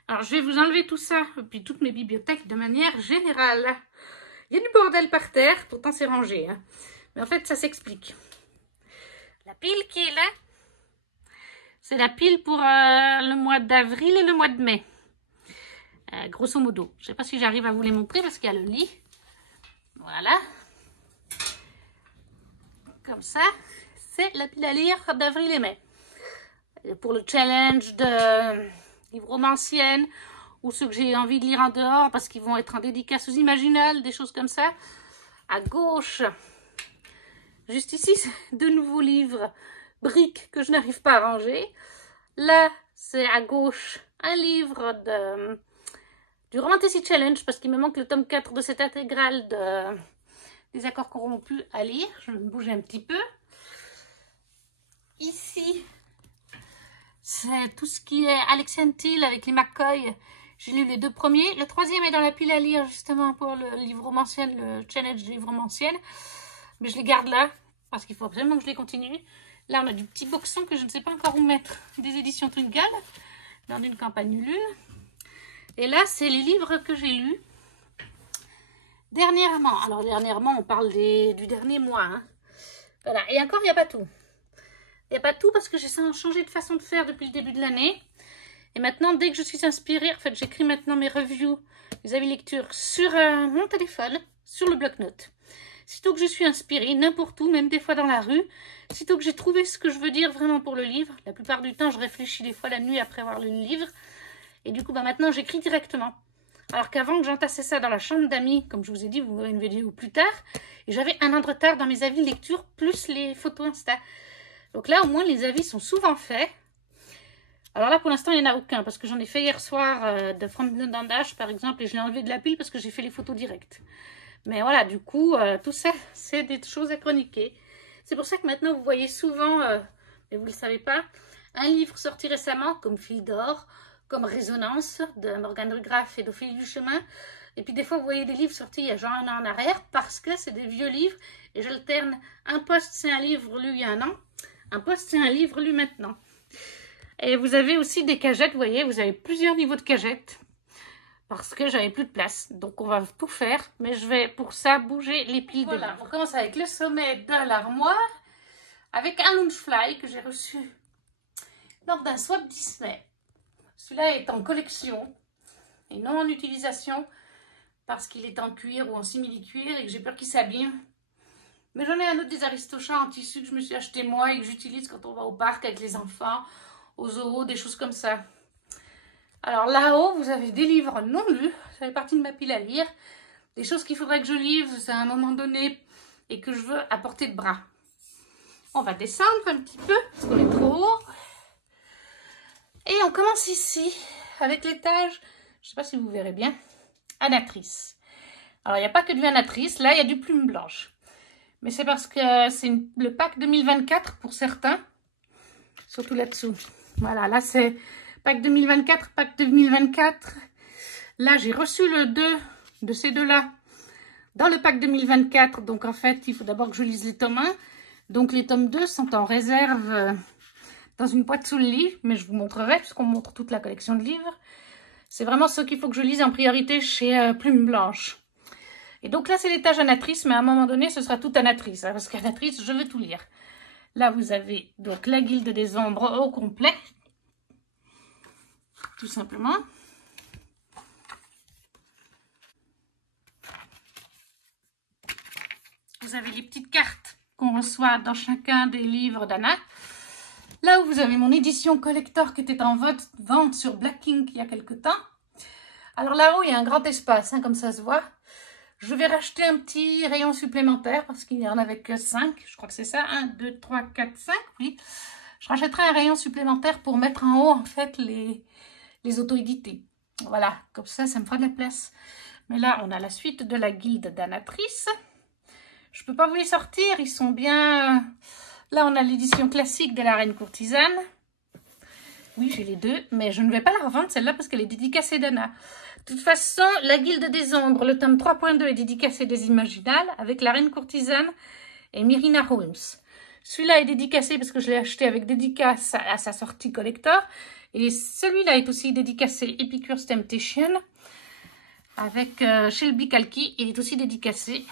Alors, je vais vous enlever tout ça, et puis toutes mes bibliothèques de manière générale. Il y a du bordel par terre, pourtant c'est rangé. Hein. Mais en fait, ça s'explique. La pile qui est là, c'est la pile pour le mois d'avril et le mois de mai. Grosso modo. Je ne sais pas si j'arrive à vous les montrer parce qu'il y a le lit. Voilà. Comme ça, c'est la pile à lire d'avril et mai. Et pour le challenge de livres romanciennes ou ceux que j'ai envie de lire en dehors parce qu'ils vont être en dédicace aux Imaginales, des choses comme ça. À gauche, juste ici, c'est de nouveaux livres briques que je n'arrive pas à ranger. Là, c'est à gauche un livre du Romantasy Challenge parce qu'il me manque le tome 4 de cette intégrale des accords corrompus à lire. Je vais me bouger un petit peu. Ici, c'est tout ce qui est Alexian Thiel avec les McCoy. J'ai lu les 2 premiers. Le 3e est dans la pile à lire justement pour le livre romancienne, le challenge des livres romanciennes. Mais je les garde là parce qu'il faut absolument que je les continue. Là, on a du petit boxon que je ne sais pas encore où mettre. Des éditions Twinkle dans une campagne lune. Et là, c'est les livres que j'ai lus dernièrement. Alors, dernièrement, on parle du dernier mois. Hein. Voilà. Et encore, il n'y a pas tout. Il n'y a pas tout parce que j'ai changé de façon de faire depuis le début de l'année. Et maintenant, dès que je suis inspirée, en fait, j'écris maintenant mes reviews, les avis lecture sur mon téléphone, sur le bloc-notes. Sitôt que je suis inspirée, n'importe où, même des fois dans la rue, sitôt que j'ai trouvé ce que je veux dire vraiment pour le livre, la plupart du temps, je réfléchis des fois la nuit après avoir lu le livre. Et du coup, maintenant, j'écris directement. Alors qu'avant que j'entassais ça dans la chambre d'amis, comme je vous ai dit, vous verrez une vidéo plus tard, et j'avais un an de retard dans mes avis lecture, plus les photos Insta. Donc là, au moins, les avis sont souvent faits. Alors là, pour l'instant, il n'y en a aucun, parce que j'en ai fait hier soir de From Dandage, par exemple, et je l'ai enlevé de la pile parce que j'ai fait les photos directes. Mais voilà, du coup, tout ça, c'est des choses à chroniquer. C'est pour ça que maintenant, vous voyez souvent, mais vous ne le savez pas, un livre sorti récemment, comme Fil d'or, comme Résonance, de Morgane Rugraff et d'Ophélie Duchemin. Et puis des fois, vous voyez des livres sortis il y a genre un an en arrière, parce que c'est des vieux livres, et j'alterne. Un post, c'est un livre lu il y a un an. Un post, c'est un livre lu maintenant. Et vous avez aussi des cagettes, vous voyez, vous avez plusieurs niveaux de cagettes. Parce que j'avais plus de place. Donc on va tout faire. Mais je vais pour ça bouger les piles de livres. On commence avec le sommet de l'armoire. Avec un Loungefly que j'ai reçu lors d'un swap Disney. Celui-là est en collection. Et non en utilisation. Parce qu'il est en cuir ou en simili-cuir. Et que j'ai peur qu'il s'abîme. Mais j'en ai un autre des Aristochats en tissu que je me suis acheté moi. Et que j'utilise quand on va au parc avec les enfants. Aux zoos, des choses comme ça. Alors là-haut, vous avez des livres non lus. Ça fait partie de ma pile à lire. Des choses qu'il faudrait que je lise à un moment donné et que je veux à portée de bras. On va descendre un petit peu parce qu'on est trop haut. Et on commence ici avec l'étage, je ne sais pas si vous verrez bien, Anatrice. Alors il n'y a pas que du Anatrice, là il y a du Plume Blanche. Mais c'est parce que c'est le pack 2024 pour certains. Surtout là-dessous. Voilà, là c'est pack 2024, pack 2024. Là, j'ai reçu le 2 de ces deux-là dans le pack 2024. Donc, en fait, il faut d'abord que je lise les tomes 1. Donc, les tomes 2 sont en réserve dans une boîte sous le lit. Mais je vous montrerai, puisqu'on montre toute la collection de livres. C'est vraiment ceux qu'il faut que je lise en priorité chez Plume Blanche. Et donc là, c'est l'étage Anatrice. Mais à un moment donné, ce sera tout Anatrice. Hein, parce qu'Anatrice, je veux tout lire. Là, vous avez donc la Guilde des Ombres au complet. Tout simplement. Vous avez les petites cartes qu'on reçoit dans chacun des livres d'Anna. Là où vous avez mon édition collector qui était en vente sur Black Ink il y a quelques temps. Alors là-haut, il y a un grand espace, hein, comme ça se voit. Je vais racheter un petit rayon supplémentaire parce qu'il n'y en avait que 5. Je crois que c'est ça. 1, 2, 3, 4, 5. Oui. Je rachèterai un rayon supplémentaire pour mettre en haut, en fait, les auto-édités. Voilà. Comme ça, ça me fera de la place. Mais là, on a la suite de la Guilde d'Anatrice. Je peux pas vous les sortir, ils sont bien... Là, on a l'édition classique de la Reine Courtisane. Oui, j'ai les deux, mais je ne vais pas la revendre, celle-là, parce qu'elle est dédicacée d'Anna. De toute façon, la Guilde des Ombres, le tome 3.2 est dédicacé des Imaginales, avec la Reine Courtisane et Myrina Holmes. Celui-là est dédicacé parce que je l'ai acheté avec dédicace à sa sortie collector. Et celui-là est aussi dédicacé Epicure's Temptation, avec Shelby Kalki, il est aussi dédicacé.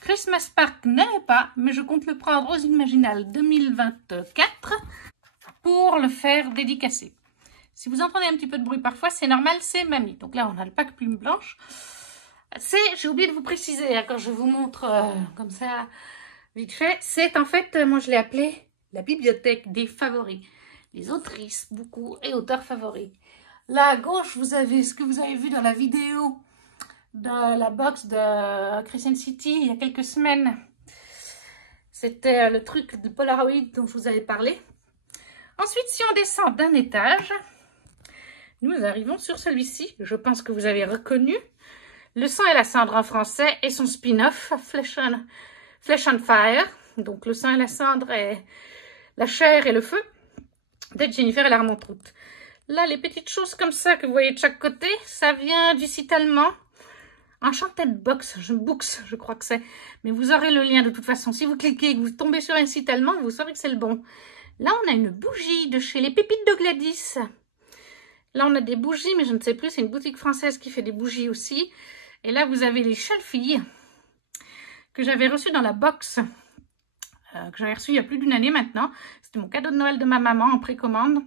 Christmas Park n'est pas, mais je compte le prendre aux Imaginales 2024 pour le faire dédicacer. Si vous entendez un petit peu de bruit parfois, c'est normal, c'est mamie. Donc là, on a le pack plume blanche. J'ai oublié de vous préciser, hein, quand je vous montre comme ça, vite fait, c'est en fait, moi je l'ai appelé la bibliothèque des favoris. Les autrices, beaucoup, et auteurs favoris. Là à gauche, vous avez ce que vous avez vu dans la vidéo de la box de Crescent City il y a quelques semaines. C'était le truc de Polaroid dont je vous avais parlé. Ensuite, si on descend d'un étage, nous arrivons sur celui-ci. Je pense que vous avez reconnu Le sang et la cendre en français et son spin-off Flesh and Fire. Donc le sang et la cendre et la chair et le feu de Jennifer et l'Armentrout. Là, les petites choses comme ça que vous voyez de chaque côté, ça vient du site allemand Enchanted Books, je crois que c'est. Mais vous aurez le lien de toute façon. Si vous cliquez et que vous tombez sur un site allemand, vous saurez que c'est le bon. Là, on a une bougie de chez les Pépites de Gladys. Là, on a des bougies, mais je ne sais plus. C'est une boutique française qui fait des bougies aussi. Et là, vous avez les Chalfilles que j'avais reçues dans la box. Que j'avais reçu il y a plus d'une année maintenant. C'était mon cadeau de Noël de ma maman en précommande.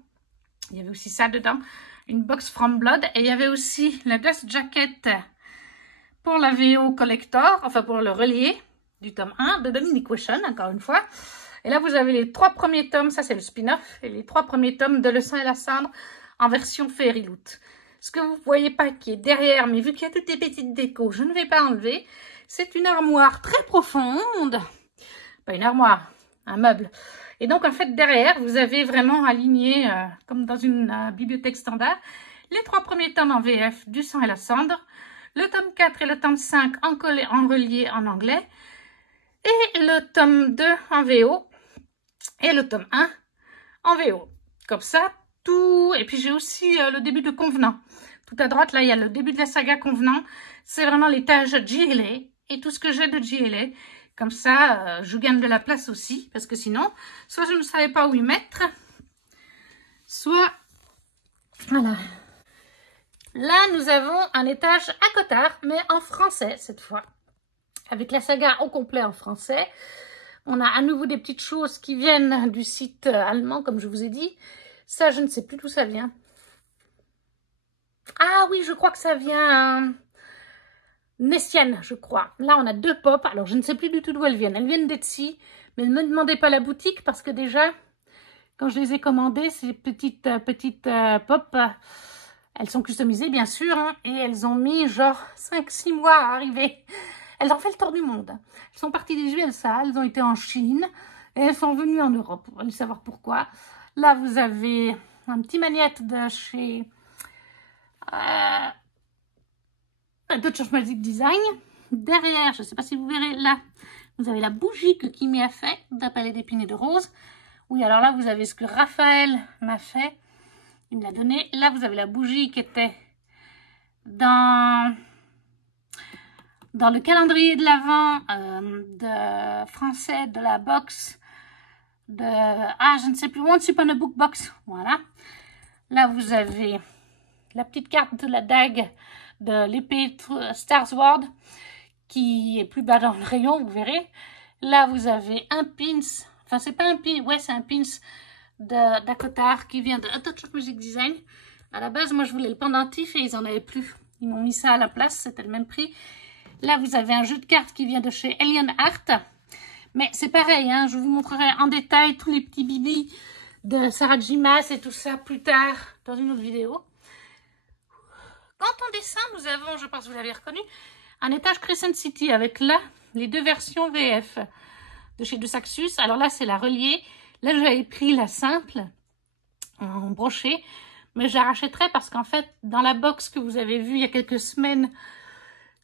Il y avait aussi ça dedans. Une box From Blood. Et il y avait aussi la Dust Jacket pour la VO Collector. Enfin, pour le relier du tome 1 de Dominic Wesson, encore une fois. Et là, vous avez les 3 premiers tomes. Ça, c'est le spin-off. Et les 3 premiers tomes de Le sang et la cendre en version Fairy Loot. Ce que vous ne voyez pas qui est derrière, mais vu qu'il y a toutes les petites décos, je ne vais pas enlever. C'est une armoire très profonde. Pas une armoire, un meuble. Et donc, en fait, derrière, vous avez vraiment aligné, comme dans une bibliothèque standard, les 3 premiers tomes en VF du sang et la cendre, le tome 4 et le tome 5 en relié en anglais, et le tome 2 en VO, et le tome 1 en VO. Comme ça, tout. Et puis, j'ai aussi le début de Convenant. Tout à droite, là, il y a le début de la saga Convenant. C'est vraiment l'étage GLA, et tout ce que j'ai de GLA. Comme ça, je gagne de la place aussi, parce que sinon, soit je ne savais pas où y mettre, soit, voilà. Là, nous avons un étage à Cotard, mais en français cette fois, avec la saga au complet en français. On a à nouveau des petites choses qui viennent du site allemand, comme je vous ai dit. Ça, je ne sais plus d'où ça vient. Ah oui, je crois que ça vient... Nessienne, je crois. Là, on a 2 pop. Alors, je ne sais plus du tout d'où elles viennent. Elles viennent d'Etsy. Mais ne me demandez pas la boutique parce que déjà, quand je les ai commandées, ces petites pop, elles sont customisées, bien sûr. Hein, et elles ont mis genre 5-6 mois à arriver. Elles ont fait le tour du monde. Elles sont parties des USA. Elles ont été en Chine. Et elles sont venues en Europe. On va savoir pourquoi. Là, vous avez un petit magnète de chez... Dutch Magic Design. Derrière, je ne sais pas si vous verrez là, vous avez la bougie que Kimi a fait d'un palais d'épines et de roses. Oui, alors là, vous avez ce que Raphaël m'a fait. Il me l'a donné. Là, vous avez la bougie qui était dans le calendrier de l'Avent de français de la box de... Ah, je ne sais plus. Once Upon a Book Box. Voilà. Là, vous avez la petite carte de la dague de l'épée Star Sword qui est plus bas dans le rayon, vous verrez. Là, vous avez un pins, enfin, c'est pas un pin, ouais, c'est un pins d'Akotard qui vient de A Touch of Music Design. À la base, moi, je voulais le pendentif et ils en avaient plus. Ils m'ont mis ça à la place, c'était le même prix. Là, vous avez un jeu de cartes qui vient de chez Alien Art. Mais c'est pareil, hein, je vous montrerai en détail tous les petits bibis de Sarah J. Maas et tout ça plus tard dans une autre vidéo. Quand on descend, nous avons, je pense que vous l'avez reconnu, un étage Crescent City avec là, les 2 versions VF de chez De Saxus. Alors là, c'est la reliée. Là, j'avais pris la simple en brochet, mais je la rachèterai parce qu'en fait, dans la box que vous avez vue il y a quelques semaines,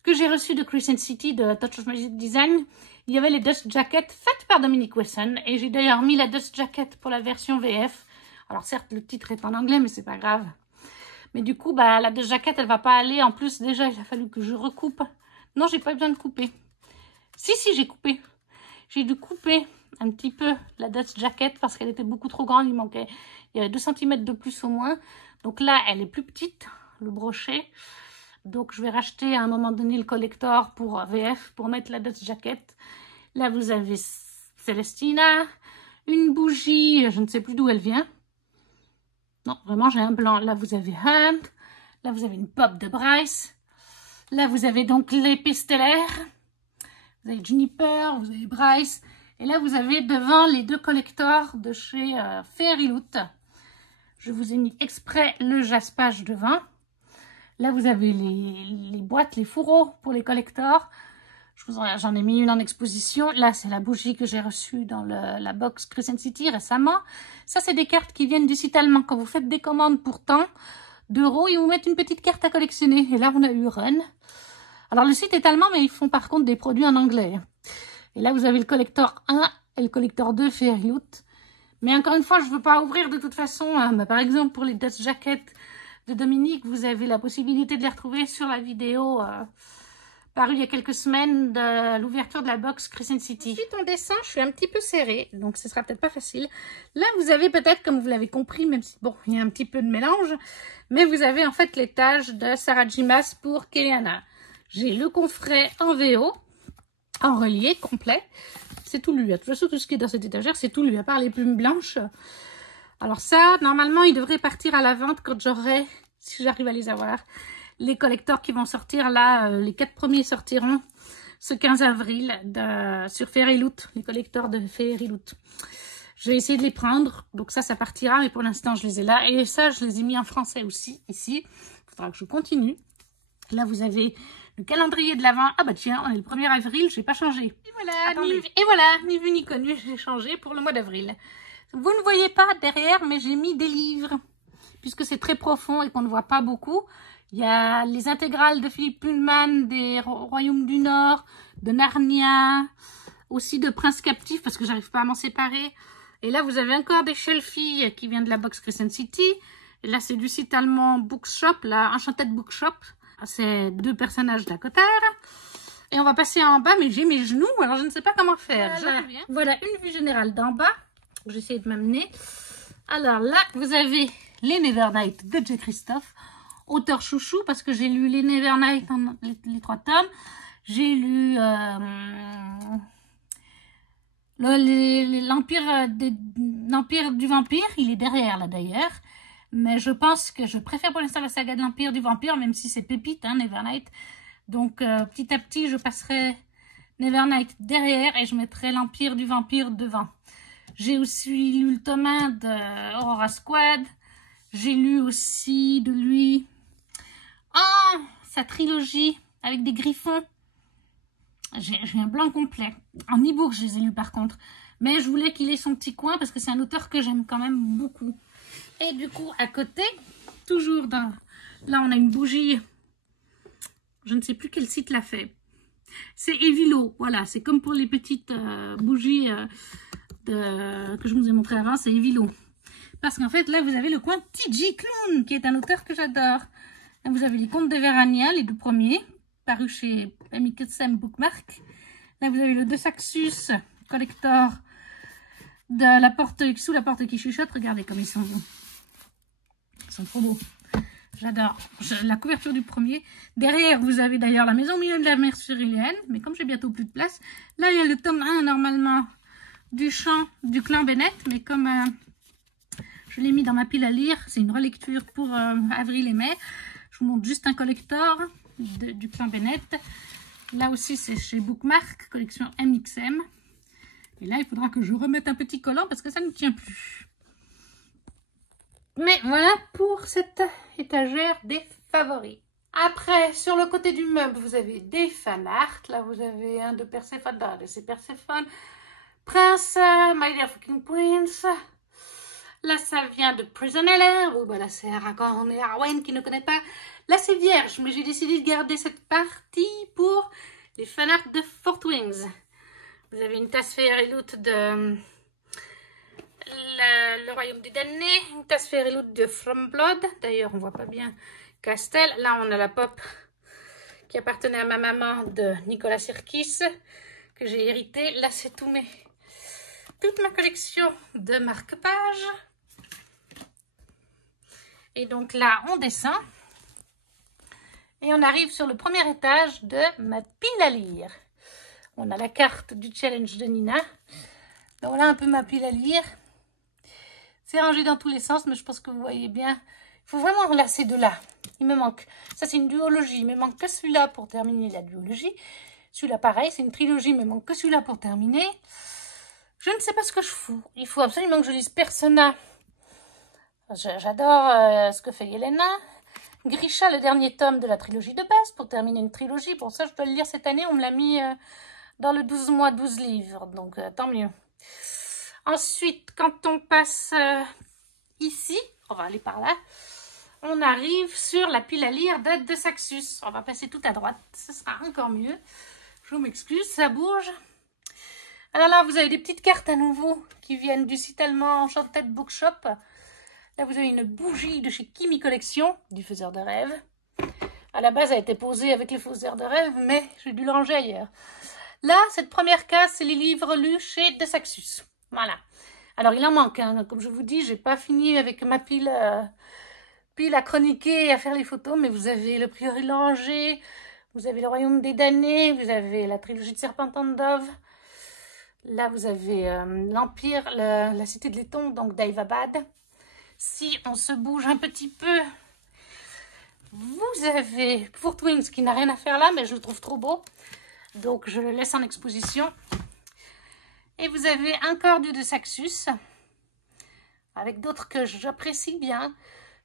que j'ai reçue de Crescent City, de Touch of Magic Design, il y avait les Dust Jackets faites par Dominique Wesson. Et j'ai d'ailleurs mis la Dust Jacket pour la version VF. Alors certes, le titre est en anglais, mais c'est pas grave. Mais du coup, bah, la Dust Jacket, elle va pas aller. En plus, déjà, il a fallu que je recoupe. Non, j'ai pas besoin de couper. Si, j'ai coupé. J'ai dû couper un petit peu la Dust Jacket parce qu'elle était beaucoup trop grande. Il y avait 2 cm de plus au moins. Donc là, elle est plus petite, le brochet. Donc, je vais racheter à un moment donné le collector pour VF pour mettre la Dust Jacket. Là, vous avez Celestina, une bougie, je ne sais plus d'où elle vient. Non, vraiment, j'ai un blanc. Là, vous avez Hunt. Là, vous avez une pop de Bryce. Là, vous avez donc l'épée stellaire. Vous avez Juniper, vous avez Bryce. Et là, vous avez devant les 2 collectors de chez Fairy Loot. Je vous ai mis exprès le jaspage devant. Là, vous avez les boîtes, les fourreaux pour les collectors. J'en ai mis une en exposition. Là, c'est la bougie que j'ai reçue dans la box Crescent City récemment. Ça, c'est des cartes qui viennent du site allemand. Quand vous faites des commandes pour tant d'euros, ils vous mettent une petite carte à collectionner. Et là, on a eu Run. Alors, le site est allemand, mais ils font par contre des produits en anglais. Et là, vous avez le collector 1 et le collector 2 Fairy Loot. Mais encore une fois, je ne veux pas ouvrir de toute façon. Hein. Par exemple, pour les Dust Jackets de Dominique, vous avez la possibilité de les retrouver sur la vidéo parue il y a quelques semaines de l'ouverture de la box Crescent City. Ensuite, on descend, je suis un petit peu serrée, donc ce sera peut-être pas facile. Là, vous avez peut-être, comme vous l'avez compris, même si, bon, il y a un petit peu de mélange, mais vous avez en fait l'étage de Sarah J. Maas pour Kéliana. J'ai le coffret en VO, en relié, complet. C'est tout lu. De toute façon, tout ce qui est dans cette étagère, c'est tout lu, à part les plumes blanches. Alors ça, normalement, il devrait partir à la vente quand j'aurai, si j'arrive à les avoir, les collectors qui vont sortir là. Les 4 premiers sortiront ce 15 avril sur Fairy Loot, les collectors de Fairy Loot. Je vais essayer de les prendre, donc ça partira, mais pour l'instant, je les ai là. Et ça, je les ai mis en français aussi, ici. Il faudra que je continue. Là, vous avez le calendrier de l'Avent. Ah bah tiens, on est le 1er avril, je n'ai pas changé. Et voilà, ni vu ni connu, j'ai changé pour le mois d'avril. Vous ne voyez pas derrière, mais j'ai mis des livres, puisque c'est très profond et qu'on ne voit pas beaucoup. Il y a les intégrales de Philippe Pullman, des Royaumes du Nord, de Narnia, aussi de Prince Captif, parce que j'arrive pas à m'en séparer. Et là, vous avez encore des Shelfie qui viennent de la box Crescent City. Et là, c'est du site allemand Bookshop, la Enchanted Bookshop. C'est 2 personnages d'Akotar. Et on va passer en bas, mais j'ai mes genoux, alors je ne sais pas comment faire. Voilà une vue générale d'en bas. J'essaie de m'amener. Alors là, vous avez les Nevernight de J. Christophe, auteur chouchou, parce que j'ai lu les Nevernight, les 3 tomes. J'ai lu l'Empire du Vampire, il est derrière là d'ailleurs. Mais je pense que je préfère pour l'instant la saga de l'Empire du Vampire, même si c'est pépite, hein, Nevernight. Donc petit à petit, je passerai Nevernight derrière et je mettrai l'Empire du Vampire devant. J'ai aussi lu le tome 1 de Aurora Squad. J'ai lu aussi de lui sa trilogie avec des griffons. J'ai un blanc complet. En e-book, je les ai lus par contre. Mais je voulais qu'il ait son petit coin parce que c'est un auteur que j'aime quand même beaucoup. Et du coup, à côté, toujours dans... Là, on a une bougie. Je ne sais plus quel site l'a fait. C'est Evilo. Voilà, c'est comme pour les petites bougies que je vous ai montré avant. C'est Evilo. Parce qu'en fait, là, vous avez le coin T.J. Klune, qui est un auteur que j'adore. Là, vous avez les Contes de Verania, les 2 premiers, parus chez MKSM Bookmark. Là, vous avez le De Saxus Collector de la porte, sous la porte qui chuchote. Regardez comme ils sont beaux. Ils sont trop beaux. J'adore. La couverture du premier. Derrière, vous avez d'ailleurs la maison au milieu de la mer céruléenne. Mais comme j'ai bientôt plus de place, là, il y a le tome 1, normalement, du chant du clan Bennett. Mais comme je l'ai mis dans ma pile à lire, c'est une relecture pour avril et mai. Je vous montre juste un collector du clan Bennett. Là aussi, c'est chez Bookmark, collection MXM. Et là, il faudra que je remette un petit collant parce que ça ne tient plus. Mais voilà pour cette étagère des favoris. Après, sur le côté du meuble, vous avez des fan art. Là, vous avez un de Perséphone, c'est Perséphone. Prince, My Dear Fucking Prince. Là, ça vient de Prisonella. Bon, bah là, c'est Aragorn et Arwen qui ne connaît pas. Là, c'est Vierge, mais j'ai décidé de garder cette partie pour les fan art de Fourth Wings. Vous avez une tasse Fairyloot de le Royaume des Damnés, une tasse Fairyloot de From Blood. D'ailleurs, on voit pas bien Castel. Là, on a la pop qui appartenait à ma maman de Nicolas Sirkis, que j'ai hérité. Là, c'est toute ma collection de marque-pages. Et donc là, on descend. Et on arrive sur le premier étage de ma pile à lire. On a la carte du challenge de Nina. Donc voilà un peu ma pile à lire. C'est rangé dans tous les sens, mais je pense que vous voyez bien. Il faut vraiment enlacer de là. Il me manque. Ça, c'est une duologie. Il me manque que celui-là pour terminer la duologie. Celui-là, pareil, c'est une trilogie. Il me manque que celui-là pour terminer. Je ne sais pas ce que je fous. Il faut absolument que je lise Persona. J'adore ce que fait Yelena. Grisha, le dernier tome de la trilogie de base, pour terminer une trilogie. Pour ça, je dois le lire cette année. On me l'a mis dans le 12 mois, 12 livres. Donc, tant mieux. Ensuite, quand on passe ici, on va aller par là, on arrive sur la pile à lire de Saxus. On va passer tout à droite. Ce sera encore mieux. Je m'excuse, ça bouge. Alors là, vous avez des petites cartes à nouveau qui viennent du site allemand Enchanted Bookshop. Là, vous avez une bougie de chez Kimi Collection, du faiseur de rêves. À la base, elle a été posée avec les faiseurs de rêves, mais j'ai dû le ranger ailleurs. Là, cette première case, c'est les livres lus chez De Saxus. Voilà. Alors, il en manque. Hein. Comme je vous dis, j'ai pas fini avec ma pile à chroniquer et à faire les photos, mais vous avez le Prieuré de l'Oranger, vous avez le Royaume des Damnés, vous avez la trilogie de Serpentine Dove. Là, vous avez l'Empire, la Cité de Letton, donc d'Aivabad. Si on se bouge un petit peu, vous avez Furt Wings qui n'a rien à faire là, mais je le trouve trop beau. Donc, je le laisse en exposition. Et vous avez encore du De Saxus, avec d'autres que j'apprécie bien,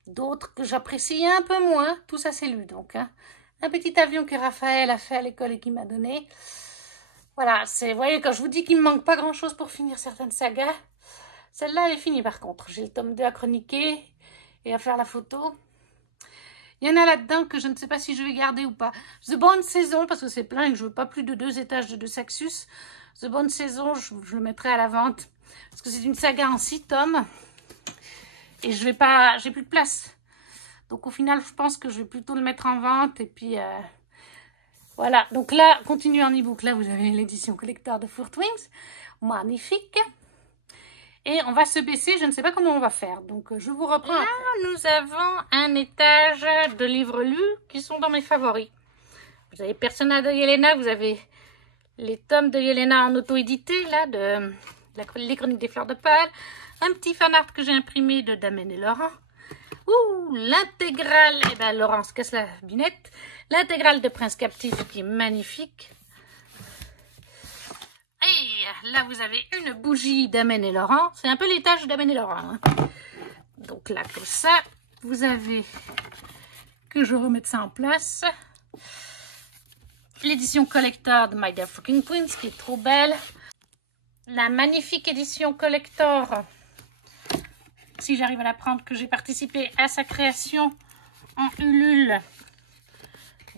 d'autres que j'apprécie un peu moins. Tout ça, c'est lu. Donc, hein. Un petit avion que Raphaël a fait à l'école et qui m'a donné. Voilà, vous voyez, quand je vous dis qu'il me manque pas grand-chose pour finir certaines sagas, celle-là, elle est finie par contre. J'ai le tome 2 à chroniquer et à faire la photo. Il y en a là-dedans que je ne sais pas si je vais garder ou pas. The Bonne Saison, parce que c'est plein et que je veux pas plus de 2 étages de Saxus. The Bonne Saison, je le mettrai à la vente. Parce que c'est une saga en 6 tomes. Et j'ai plus de place. Donc au final, je pense que je vais plutôt le mettre en vente. Et puis, voilà. Donc là, continuez en e-book. Là, vous avez l'édition collector de Furt Wings. Magnifique. Et on va se baisser, je ne sais pas comment on va faire. Donc, je vous reprends. Là, nous avons un étage de livres lus qui sont dans mes favoris. Vous avez Persona de Yelena, vous avez les tomes de Yelena en auto-édité, là, les Chroniques des Fleurs de Pâle. Un petit fanart que j'ai imprimé de Damen et Laurent. Ouh, l'intégrale, eh ben, Laurent se casse la binette. L'intégrale de Prince Captif qui est magnifique. Et là, vous avez une bougie d'Amen et Laurent. C'est un peu l'étage d'Amen et Laurent. Hein. Donc là, comme ça, vous avez que je remette ça en place. L'édition collector de My Dear Fucking Queens, qui est trop belle. La magnifique édition collector, si j'arrive à la prendre, que j'ai participé à sa création en Ulule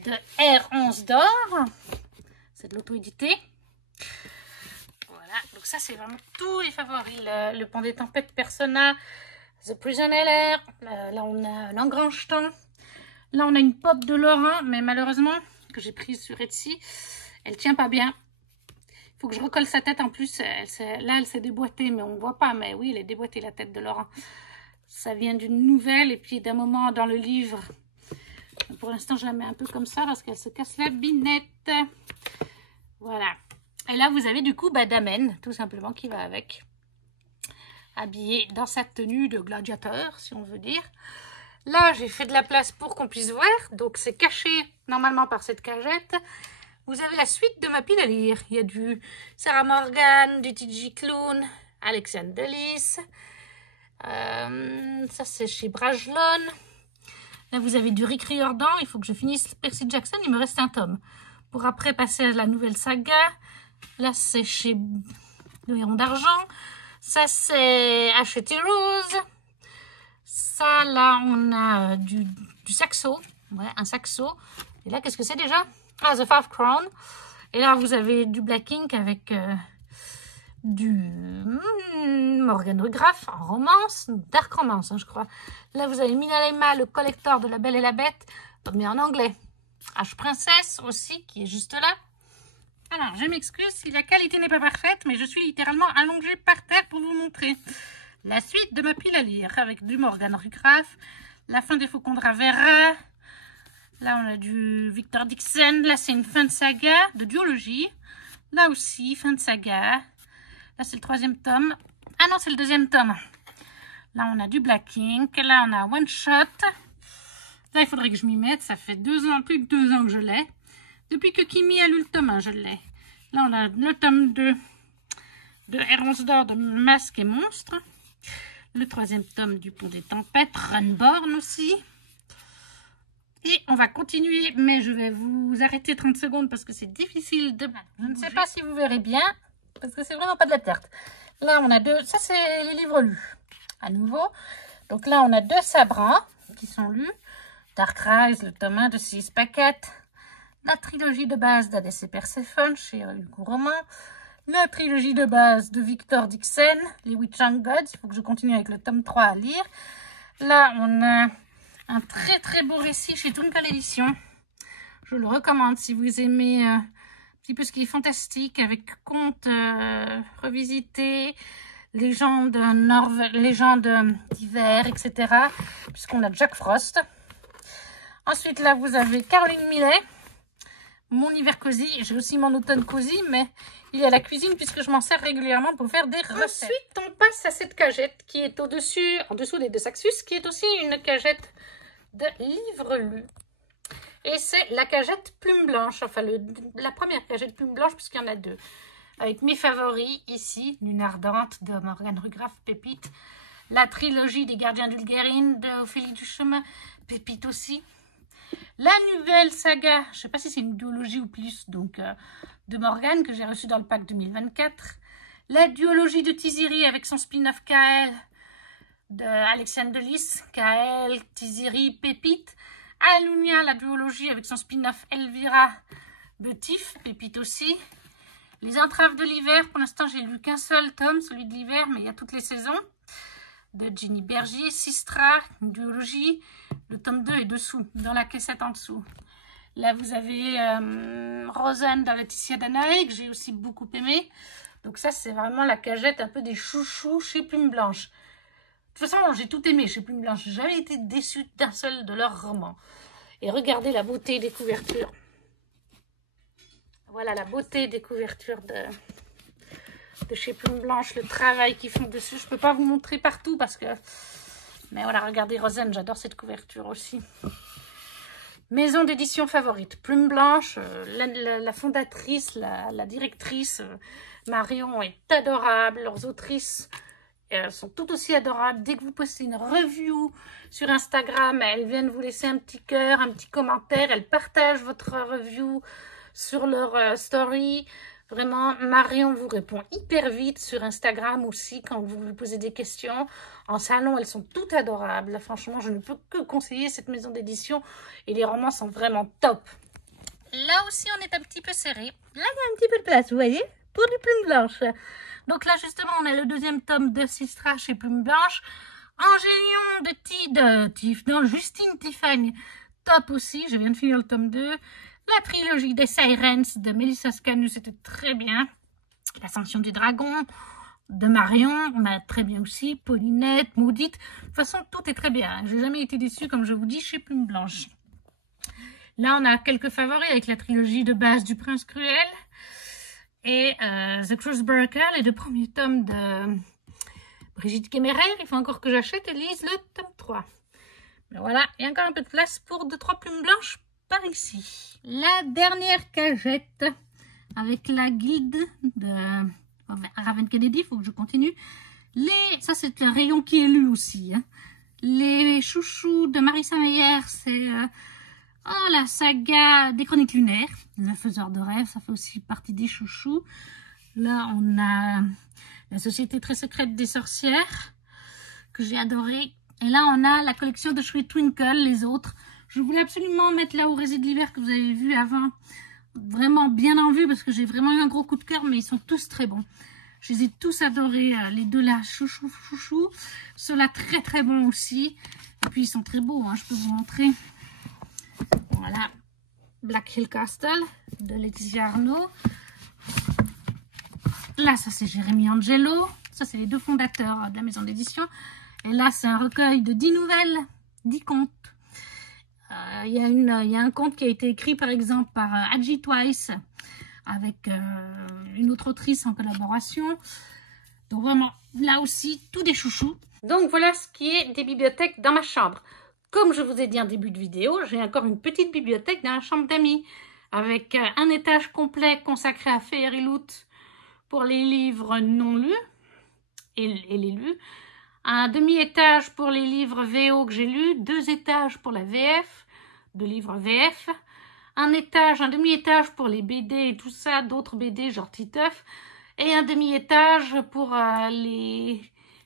de R11 d'or. C'est de l'auto-édité. Voilà, donc ça c'est vraiment tous les favoris. Le Pont des Tempêtes Persona, The Prisoner, là on a l'Engrangeton. Là on a une pop de Laurent, mais malheureusement, que j'ai prise sur Etsy, elle tient pas bien. Il faut que je recolle sa tête en plus. Là elle s'est déboîtée, mais on ne voit pas. Mais oui, elle est déboîtée la tête de Laurent. Ça vient d'une nouvelle et puis d'un moment dans le livre. Pour l'instant je la mets un peu comme ça parce qu'elle se casse la binette. Voilà. Et là, vous avez du coup Damen, tout simplement, qui va avec. Habillé dans sa tenue de gladiateur, si on veut dire. Là, j'ai fait de la place pour qu'on puisse voir. Donc, c'est caché normalement par cette cagette. Vous avez la suite de ma pile à lire. Il y a du Sarah Morgan, du TG Clown, Alexandre Delis. Ça, c'est chez Brajlon. Là, vous avez du Rick Riordan. Il faut que je finisse Percy Jackson. Il me reste un tome. Pour après passer à la nouvelle saga. Là, c'est chez Le Héron d'Argent. Ça, c'est Hachette Rose. Ça, là, on a du saxo. Ouais, un saxo. Et là, qu'est-ce que c'est déjà? Ah, The Five Crown. Et là, vous avez du Black Ink avec du Morgan Le Graff en romance, dark romance, hein, je crois. Là, vous avez Minalema, le collector de La Belle et la Bête, mais en anglais. H Princesse aussi, qui est juste là. Alors, je m'excuse si la qualité n'est pas parfaite, mais je suis littéralement allongée par terre pour vous montrer la suite de ma pile à lire avec du Morgan Le Graff, La fin des Faucons de Ravera. Là, on a du Victor Dixon. Là, c'est une fin de saga de duologie. Là aussi, fin de saga. Là, c'est le 3e tome. Ah non, c'est le 2e tome. Là, on a du Black Ink. Là, on a One Shot. Là, il faudrait que je m'y mette. Ça fait 2 ans, plus de 2 ans que je l'ai. Depuis que Kimi a lu le tome 1, je l'ai. Là, on a le tome 2 de Errance d'or de Masques et Monstres. Le 3e tome du Pont des Tempêtes. Runborn aussi. Et on va continuer, mais je vais vous arrêter 30 secondes parce que c'est difficile de... Je ne sais pas si vous verrez bien, parce que c'est vraiment pas de la tarte. Là, on a 2... Ça, c'est les livres lus, à nouveau. Donc là, on a 2 sabrins qui sont lus. Dark Rise, le tome 1 de 6 paquets. La trilogie de base d'Hadès et Perséphone chez Hugo Roman. La trilogie de base de Victor Dixon, les Witching Gods. Il faut que je continue avec le tome 3 à lire. Là, on a... un très très beau récit chez Twinkle Édition. Je le recommande si vous aimez un petit peu ce qui est fantastique avec contes revisités, légendes d'hiver, etc. Puisqu'on a Jack Frost. Ensuite là vous avez Caroline Millet, Mon hiver cosy. J'ai aussi mon automne cosy, mais il y a la cuisine puisque je m'en sers régulièrement pour faire des recettes. Ensuite on passe à cette cagette qui est au-dessus, en dessous des 2 Saxus, qui est aussi une cagette de livres lus. Et c'est la cagette Plume Blanche, enfin la première cagette Plume Blanche puisqu'il y en a 2. Avec mes favoris ici, Lune Ardente de Morgan Le Graff, Pépite. La trilogie des Gardiens d'Ulgérine de Ophélie Duchemin, Pépite aussi. La nouvelle saga, je ne sais pas si c'est une duologie ou plus, donc de Morgan que j'ai reçue dans le pack 2024. La duologie de Tiziri avec son spin-off KL de Alexiane Delis, KL, Tiziri, Pépite. Alunia, la duologie avec son spin-off Elvira de Tiff, Pépite aussi. Les Entraves de l'hiver, pour l'instant j'ai lu qu'un seul tome, celui de l'hiver, mais il y a toutes les saisons. De Ginny Berger, Sistra, une duologie. Le tome 2 est dessous, dans la caissette en dessous. Là vous avez Rosanne de Laetitia Danae, que j'ai aussi beaucoup aimé. Donc ça c'est vraiment la cagette un peu des chouchous chez Plume Blanche. De toute façon, j'ai tout aimé chez Plume Blanche. J'ai jamais été déçue d'un seul de leurs romans. Et regardez la beauté des couvertures. Voilà la beauté des couvertures de chez Plume Blanche. Le travail qu'ils font dessus. Je ne peux pas vous montrer partout parce que... Mais voilà, regardez Rosanne. J'adore cette couverture aussi. Maison d'édition favorite. Plume Blanche. La fondatrice, la directrice Marion est adorable. Leurs autrices... elles sont toutes aussi adorables. Dès que vous postez une review sur Instagram, elles viennent vous laisser un petit cœur, un petit commentaire. Elles partagent votre review sur leur story. Vraiment, Marion vous répond hyper vite sur Instagram aussi quand vous lui posez des questions. En salon, elles sont toutes adorables. Franchement, je ne peux que conseiller cette maison d'édition et les romans sont vraiment top. Là aussi, on est un petit peu serré. Là, il y a un petit peu de place, vous voyez, pour du Plume Blanche. Donc là, justement, on a le 2e tome de Sistra chez Plume Blanche. Angélion de Justine Tiffany, top aussi. Je viens de finir le tome 2. La trilogie des Sirens de Melissa Scanu, c'était très bien. L'Ascension du Dragon de Marion, on a très bien aussi. Paulinette, Maudite. De toute façon, tout est très bien. Je n'ai jamais été déçue, comme je vous dis, chez Plume Blanche. Là, on a quelques favoris avec la trilogie de base du Prince Cruel. Et The Cruise Breaker, les 2 premiers tomes de Brigitte Kéméraire. Il faut encore que j'achète et lise le tome 3. Mais voilà, il y a encore un peu de place pour 2-3 plumes blanches par ici. La dernière cagette avec la guilde de Raven Kennedy, il faut que je continue. Ça, c'est un rayon qui est lu aussi. Hein. Les chouchous de Marissa Meyer, c'est la saga des Chroniques lunaires. Le faiseur de rêves, ça fait aussi partie des chouchous. Là, on a la Société très secrète des sorcières, que j'ai adoré. Et là, on a la collection de Sweet Twinkle, les autres. Je voulais absolument mettre là où réside l'hiver que vous avez vu avant. Vraiment bien en vue parce que j'ai vraiment eu un gros coup de cœur, mais ils sont tous très bons. Je les ai tous adorés, les deux là, chouchou, chouchou. Ceux-là, très très bons aussi. Et puis, ils sont très beaux, hein, je peux vous montrer. Voilà, Black Hill Castle de Laetitia Arnaud. Là, ça c'est Jérémy Angelo. Ça, c'est les deux fondateurs de la maison d'édition. Et là, c'est un recueil de 10 nouvelles, 10 contes. Il y a un conte qui a été écrit, par exemple, par Adji Twice, avec une autre autrice en collaboration. Donc vraiment, là aussi, tout des chouchous. Donc voilà ce qui est des bibliothèques dans ma chambre. Comme je vous ai dit en début de vidéo, j'ai encore une petite bibliothèque dans la chambre d'amis, avec un étage complet consacré à Fairy Loot pour les livres non lus et les lus, un demi-étage pour les livres VO que j'ai lus, 2 étages pour la VF, de livres VF, un demi-étage pour les BD et tout ça, d'autres BD genre Titeuf, et un demi-étage pour les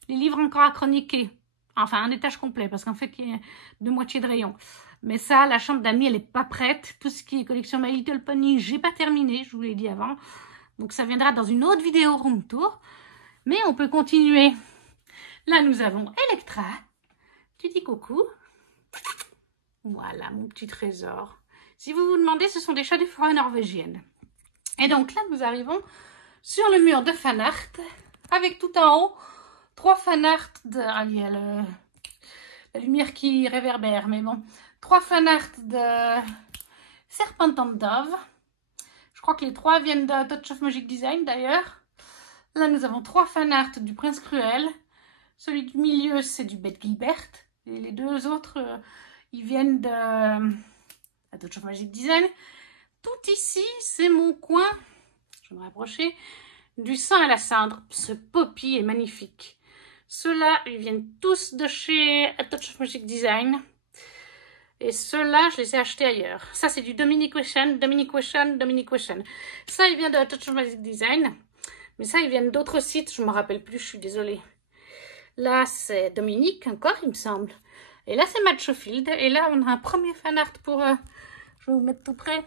livres encore à chroniquer. Enfin, un étage complet, parce qu'en fait, il y a 2 moitiés de rayon. Mais ça, la chambre d'amis, elle n'est pas prête. Tout ce qui est collection My Little Pony, j'ai pas terminé, je vous l'ai dit avant. Donc, ça viendra dans une autre vidéo room tour. Mais on peut continuer. Là, nous avons Electra. Tu dis coucou. Voilà, mon petit trésor. Si vous vous demandez, ce sont des chats des forêts norvégiennes. Et donc là, nous arrivons sur le mur de fanart, avec tout en haut 3 fanarts de... Ah, il y a la lumière qui réverbère, mais bon. 3 fanarts de Serpentine Dove. Je crois que les 3 viennent de Touch of Magic Design, d'ailleurs. Là, nous avons 3 fanarts du Prince Cruel. Celui du milieu, c'est du Bette Gilbert. Et les 2 autres, ils viennent de la Touch of Magic Design. Tout ici, c'est mon coin. Je vais me rapprocher. Du sang à la cendre. Ce Poppy est magnifique. Ceux-là, ils viennent tous de chez A Touch of Magic Design. Et ceux-là, je les ai achetés ailleurs. Ça, c'est du Dominic Weshan, Dominic Weshan, Dominic Weshan. Ça, il vient de A Touch of Magic Design. Mais ça, ils viennent d'autres sites. Je ne me rappelle plus, je suis désolée. Là, c'est Dominique, encore, il me semble. Et là, c'est Matt Schofield. Et là, on a un premier fanart pour... je vais vous mettre tout près.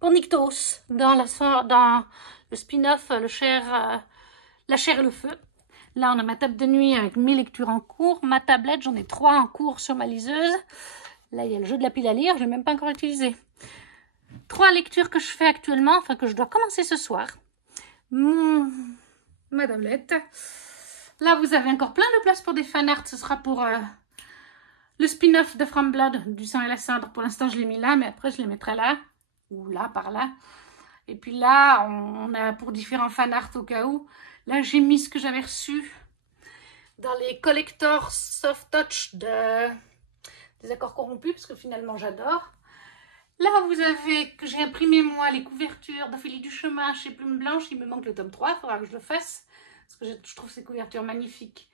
Pour Nyctos, dans le spin-off La chair et le feu. Là, on a ma table de nuit avec mes lectures en cours. Ma tablette, j'en ai 3 en cours sur ma liseuse. Là, il y a le jeu de la pile à lire. Je ne l'ai même pas encore utilisé. 3 lectures que je fais actuellement, enfin que je dois commencer ce soir. Ma tablette. Là, vous avez encore plein de place pour des fanarts. Ce sera pour le spin-off de From Blood, du sang et la cendre. Pour l'instant, je l'ai mis là, mais après, je les mettrai là. Ou là, par là. Et puis là, on a pour différents fanarts au cas où. Là, j'ai mis ce que j'avais reçu dans les collectors soft touch des accords corrompus, parce que finalement, j'adore. Là, vous avez que j'ai imprimé, moi, les couvertures d'Ophélie Duchemin chez Plume Blanche. Il me manque le tome 3, il faudra que je le fasse, parce que je trouve ces couvertures magnifiques.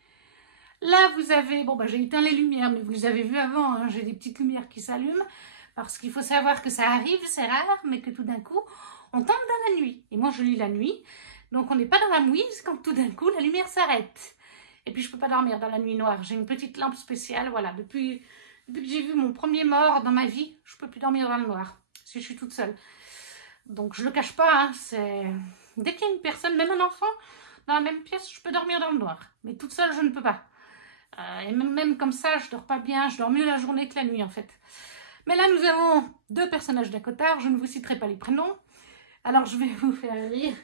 Là, vous avez... Bon, bah, j'ai éteint les lumières, mais vous les avez vues avant. Hein, j'ai des petites lumières qui s'allument, parce qu'il faut savoir que ça arrive, c'est rare, mais que tout d'un coup, on tombe dans la nuit. Et moi, je lis la nuit. Donc, on n'est pas dans la mouise quand tout d'un coup, la lumière s'arrête. Et puis, je ne peux pas dormir dans la nuit noire. J'ai une petite lampe spéciale. Voilà, depuis que j'ai vu mon premier mort dans ma vie, je ne peux plus dormir dans le noir. Si je suis toute seule. Donc, je ne le cache pas. Hein, dès qu'il y a une personne, même un enfant, dans la même pièce, je peux dormir dans le noir. Mais toute seule, je ne peux pas. Et même comme ça, je ne dors pas bien. Je dors mieux la journée que la nuit, en fait. Mais là, nous avons 2 personnages d'Akotard. Je ne vous citerai pas les prénoms. Alors, je vais vous faire rire.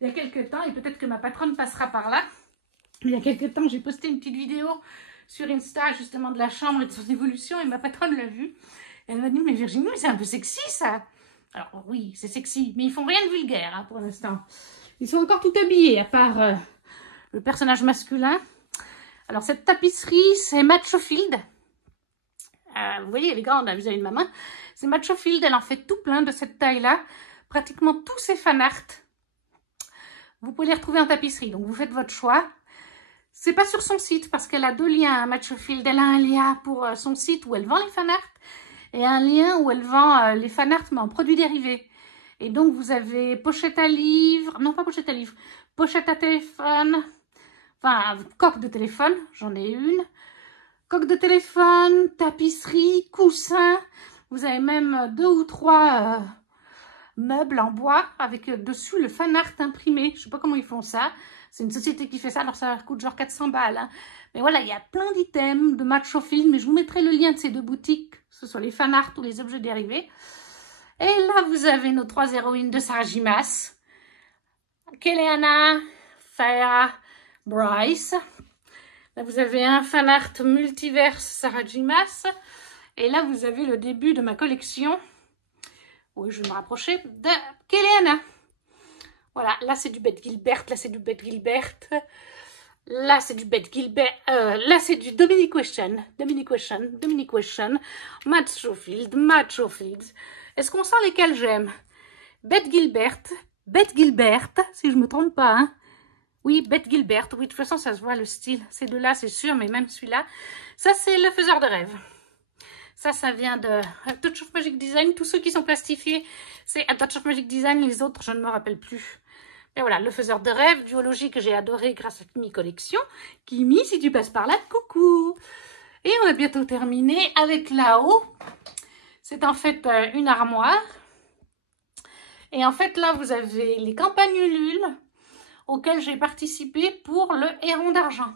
Il y a quelques temps, et peut-être que ma patronne passera par là, il y a quelques temps, j'ai posté une petite vidéo sur Insta, justement, de la chambre et de son évolution, et ma patronne l'a vue. Elle m'a dit, mais Virginie, c'est un peu sexy, ça. Alors, oui, c'est sexy, mais ils font rien de vulgaire, hein, pour l'instant. Ils sont encore tout habillés, à part le personnage masculin. Alors, cette tapisserie, c'est Matt Schofield. Vous voyez, elle est grande, hein, vous avez une main. C'est Matt Schofield, elle en fait tout plein de cette taille-là. Pratiquement tous ses fanarts. Vous pouvez les retrouver en tapisserie, donc vous faites votre choix. C'est pas sur son site parce qu'elle a 2 liens. Hein, Matt Schofield, elle a un lien pour son site où elle vend les fanarts et un lien où elle vend les fanarts mais en produits dérivés. Et donc vous avez pochette à livre, non pas pochette à livre, pochette à téléphone, enfin coque de téléphone, j'en ai une, coque de téléphone, tapisserie, coussin. Vous avez même 2 ou 3 meuble en bois avec dessus le fan art imprimé. Je sais pas comment ils font ça. C'est une société qui fait ça, alors ça coûte genre 400 balles. Hein. Mais voilà, il y a plein d'items de match au film, mais je vous mettrai le lien de ces deux boutiques, que ce soit les fan art ou les objets dérivés. Et là, vous avez nos 3 héroïnes de Sarah J. Maas. Keleana, Farrah, Bryce. Là, vous avez un fan art multiverse Sarah J. Maas. Et là, vous avez le début de ma collection. Oui, je vais me rapprocher de Keleana. Voilà, là c'est du Bette Gilbert, là c'est du Bette Gilbert, là c'est du Bette Gilbert, là c'est du Dominic Question, Matt Schofield. Est-ce qu'on sent lesquels j'aime? Bette Gilbert, si je me trompe pas, hein. Oui, Bette Gilbert, oui, de toute façon ça se voit le style, ces deux-là c'est sûr, mais même celui-là, ça c'est le faiseur de rêve. Ça vient de Touch of Magic Design. Tous ceux qui sont plastifiés, c'est à Touch of Magic Design. Les autres, je ne me rappelle plus. Et voilà, le faiseur de rêve, duologie que j'ai adoré grâce à Kimi Collection. Kimi, si tu passes par là, coucou. Et on a bientôt terminé avec là-haut. C'est en fait une armoire. Et en fait, là, vous avez les campagnes Ulule auxquelles j'ai participé pour le Héron d'Argent.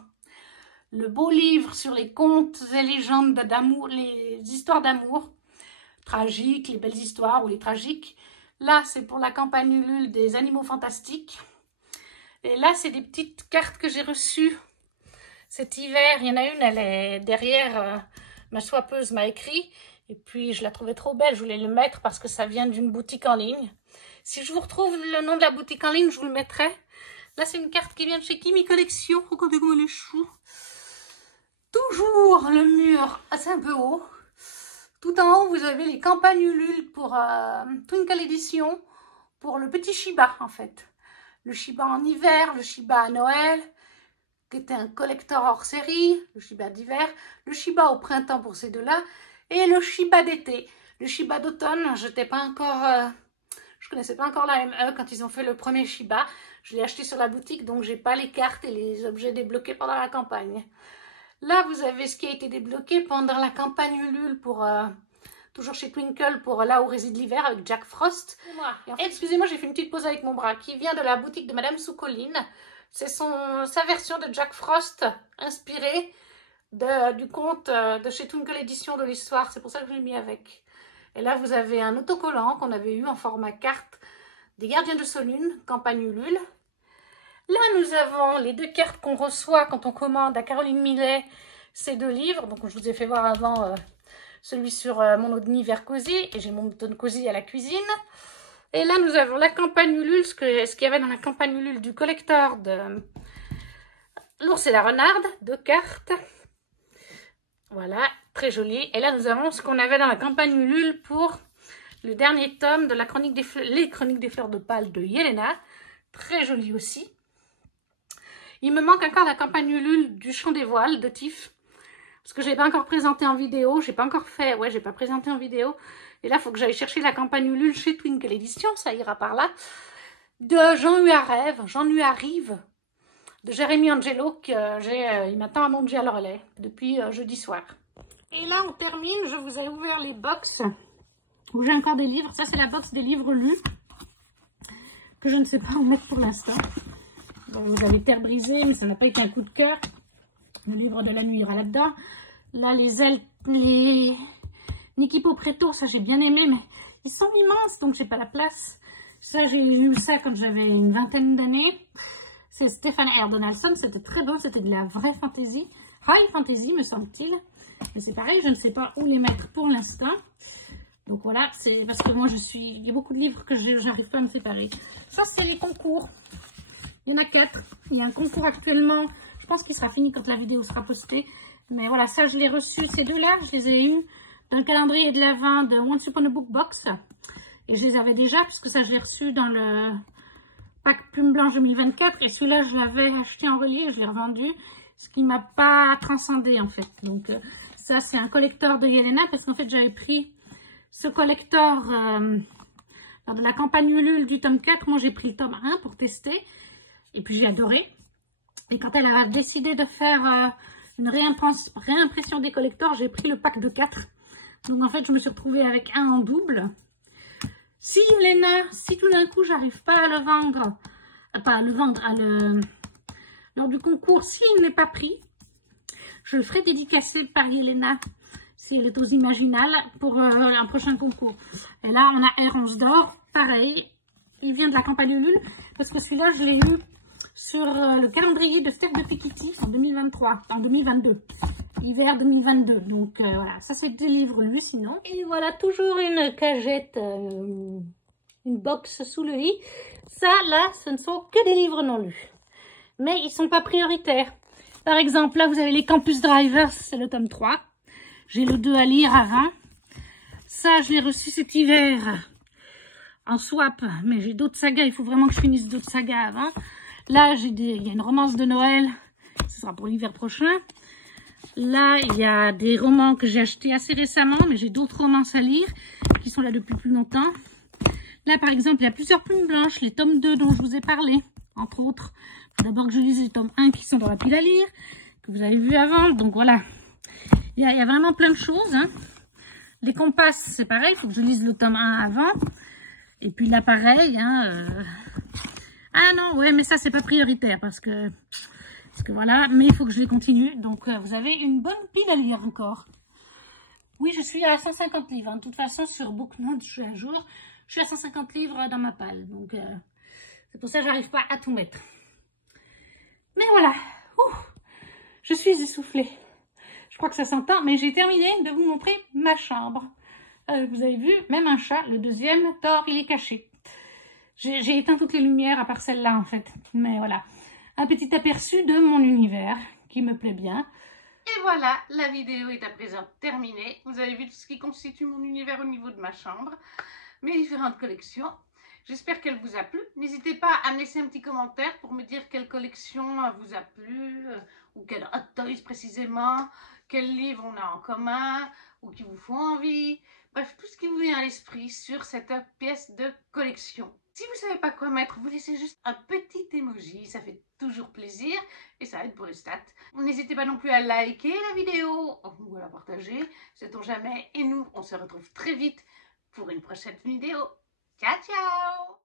Le beau livre sur les contes et légendes d'amour, les histoires d'amour, tragiques, les belles histoires ou les tragiques. Là, c'est pour la campagne Ulule des animaux fantastiques. Et là, c'est des petites cartes que j'ai reçues cet hiver. Il y en a une, elle est derrière, ma swappeuse m'a écrit. Et puis, je la trouvais trop belle, je voulais le mettre parce que ça vient d'une boutique en ligne. Si je vous retrouve le nom de la boutique en ligne, je vous le mettrai. Là, c'est une carte qui vient de chez Kimi Collection. Regardez comment elle est chou. Toujours le mur, c'est un peu haut. Tout en haut, vous avez les campagnes Ulule pour Twinkle Edition, pour le petit Shiba en fait. Le Shiba en hiver, le Shiba à Noël, qui était un collector hors série, le Shiba d'hiver, le Shiba au printemps pour ces deux-là, et le Shiba d'été. Le Shiba d'automne, je connaissais pas encore la ME quand ils ont fait le premier Shiba. Je l'ai acheté sur la boutique, donc j'ai pas les cartes et les objets débloqués pendant la campagne. Là, vous avez ce qui a été débloqué pendant la campagne Ulule pour, toujours chez Twinkle, pour Là où réside l'hiver avec Jack Frost. En fait, excusez-moi, j'ai fait une petite pause avec mon bras, qui vient de la boutique de Madame Soucoline. C'est sa version de Jack Frost, inspirée du conte de chez Twinkle Édition de l'histoire. C'est pour ça que je l'ai mis avec. Et là, vous avez un autocollant qu'on avait eu en format carte des Gardiens de Solune, campagne Ulule. Là, nous avons les deux cartes qu'on reçoit quand on commande à Caroline Millet ces deux livres. Donc, je vous ai fait voir avant celui sur mon univers cosy. Et j'ai mon bouton cosy à la cuisine. Et là, nous avons la campagne Ulule, ce qu'il y avait dans la campagne Ulule du collector de L'Ours et la Renarde, deux cartes. Voilà, très joli. Et là, nous avons ce qu'on avait dans la campagne Ulule pour le dernier tome de la chronique les Chroniques des Fleurs d'Opale de Yelena. Très joli aussi. Il me manque encore la campagne Ulule du Chant des Voiles de Tiff. Parce que je n'ai pas encore présenté en vidéo. J'ai pas encore fait. Ouais, j'ai pas présenté en vidéo. Et là, il faut que j'aille chercher la campagne Ulule chez Twinkle Edition. Ça ira par là. De Jean Hu arrive. De Jérémy Angelo. Il m'attend à manger à le relais. Depuis jeudi soir. Et là, on termine. Je vous ai ouvert les box. Où j'ai encore des livres. Ça, c'est la box des livres lus. Que je ne sais pas où mettre pour l'instant. Vous avez Terre brisée, mais ça n'a pas été un coup de cœur. Le livre de la nuit ira là-dedans. Là, les Nikipo Preto, ça j'ai bien aimé, mais ils sont immenses, donc j'ai pas la place. Ça, j'ai eu ça quand j'avais une vingtaine d'années. C'est Stéphane R. Donaldson, c'était très beau, c'était de la vraie fantasy. High fantasy, me semble-t-il. Mais c'est pareil, je ne sais pas où les mettre pour l'instant. Donc voilà, c'est parce que moi il y a beaucoup de livres que j'arrive pas à me séparer. Ça, c'est les concours. Il y en a 4. Il y a un concours actuellement. Je pense qu'il sera fini quand la vidéo sera postée. Mais voilà, ça, je l'ai reçu. Ces deux-là, je les ai eus dans le calendrier de l'Avent de Once Upon a Book Box. Et je les avais déjà, puisque ça, je l'ai reçu dans le pack Plume Blanche 2024. Et celui-là, je l'avais acheté en relié et je l'ai revendu. Ce qui ne m'a pas transcendé, en fait. Donc, ça, c'est un collector de Yelena. Parce qu'en fait, j'avais pris ce collector lors de la campagne Ulule du tome 4. Moi, j'ai pris le tome 1 pour tester. Et puis j'ai adoré. Et quand elle a décidé de faire une réimpression des collectors, j'ai pris le pack de 4. Donc en fait, je me suis retrouvée avec un en double. Si Léna, si tout d'un coup j'arrive pas à le vendre, lors du concours, s'il n'est pas pris, je le ferai dédicacer par Yelena, si elle est aux Imaginales, pour un prochain concours. Et là, on a R11 d'or, pareil, il vient de la campagne Ulule, parce que celui-là, je l'ai eu sur le calendrier de Steph de Pikiti en 2023, en 2022. Hiver 2022, donc voilà, ça c'est des livres lus sinon. Et voilà, toujours une cagette, une box sous le lit. Ça là, ce ne sont que des livres non lus. Mais ils sont pas prioritaires. Par exemple, là vous avez les Campus Drivers, c'est le tome 3. J'ai le 2 à lire avant. Ça, je l'ai reçu cet hiver en swap, mais j'ai d'autres sagas, il faut vraiment que je finisse d'autres sagas avant. Là, il y a une romance de Noël, ce sera pour l'hiver prochain. Là, il y a des romans que j'ai achetés assez récemment, mais j'ai d'autres romances à lire qui sont là depuis plus longtemps. Là, par exemple, il y a plusieurs plumes blanches, les tomes 2 dont je vous ai parlé, entre autres. D'abord que je lise les tomes 1 qui sont dans la pile à lire, que vous avez vu avant. Donc voilà, il y a vraiment plein de choses. Hein. Les compasses, c'est pareil, il faut que je lise le tome 1 avant. Et puis là, pareil. Hein, Ah non, ouais, mais ça, c'est pas prioritaire parce que voilà, mais il faut que je les continue. Donc, vous avez une bonne pile à lire encore. Oui, je suis à 150 livres. Hein. De toute façon, sur Booknote, je suis à jour. Je suis à 150 livres dans ma palle. Donc, c'est pour ça que j'arrive pas à tout mettre. Mais voilà. Ouh, je suis essoufflée. Je crois que ça s'entend, mais j'ai terminé de vous montrer ma chambre. Vous avez vu, même un chat, le deuxième, Thor, il est caché. J'ai éteint toutes les lumières à part celle-là, en fait. Mais voilà. Un petit aperçu de mon univers qui me plaît bien. Et voilà, la vidéo est à présent terminée. Vous avez vu tout ce qui constitue mon univers au niveau de ma chambre, mes différentes collections. J'espère qu'elle vous a plu. N'hésitez pas à me laisser un petit commentaire pour me dire quelle collection vous a plu, ou quel Hot Toys précisément, quel livre on a en commun, ou qui vous font envie. Bref, tout ce qui vous vient à l'esprit sur cette pièce de collection. Si vous ne savez pas quoi mettre, vous laissez juste un petit emoji, ça fait toujours plaisir et ça aide pour les stats. N'hésitez pas non plus à liker la vidéo ou à la partager, sait-on jamais. Et nous, on se retrouve très vite pour une prochaine vidéo. Ciao, ciao!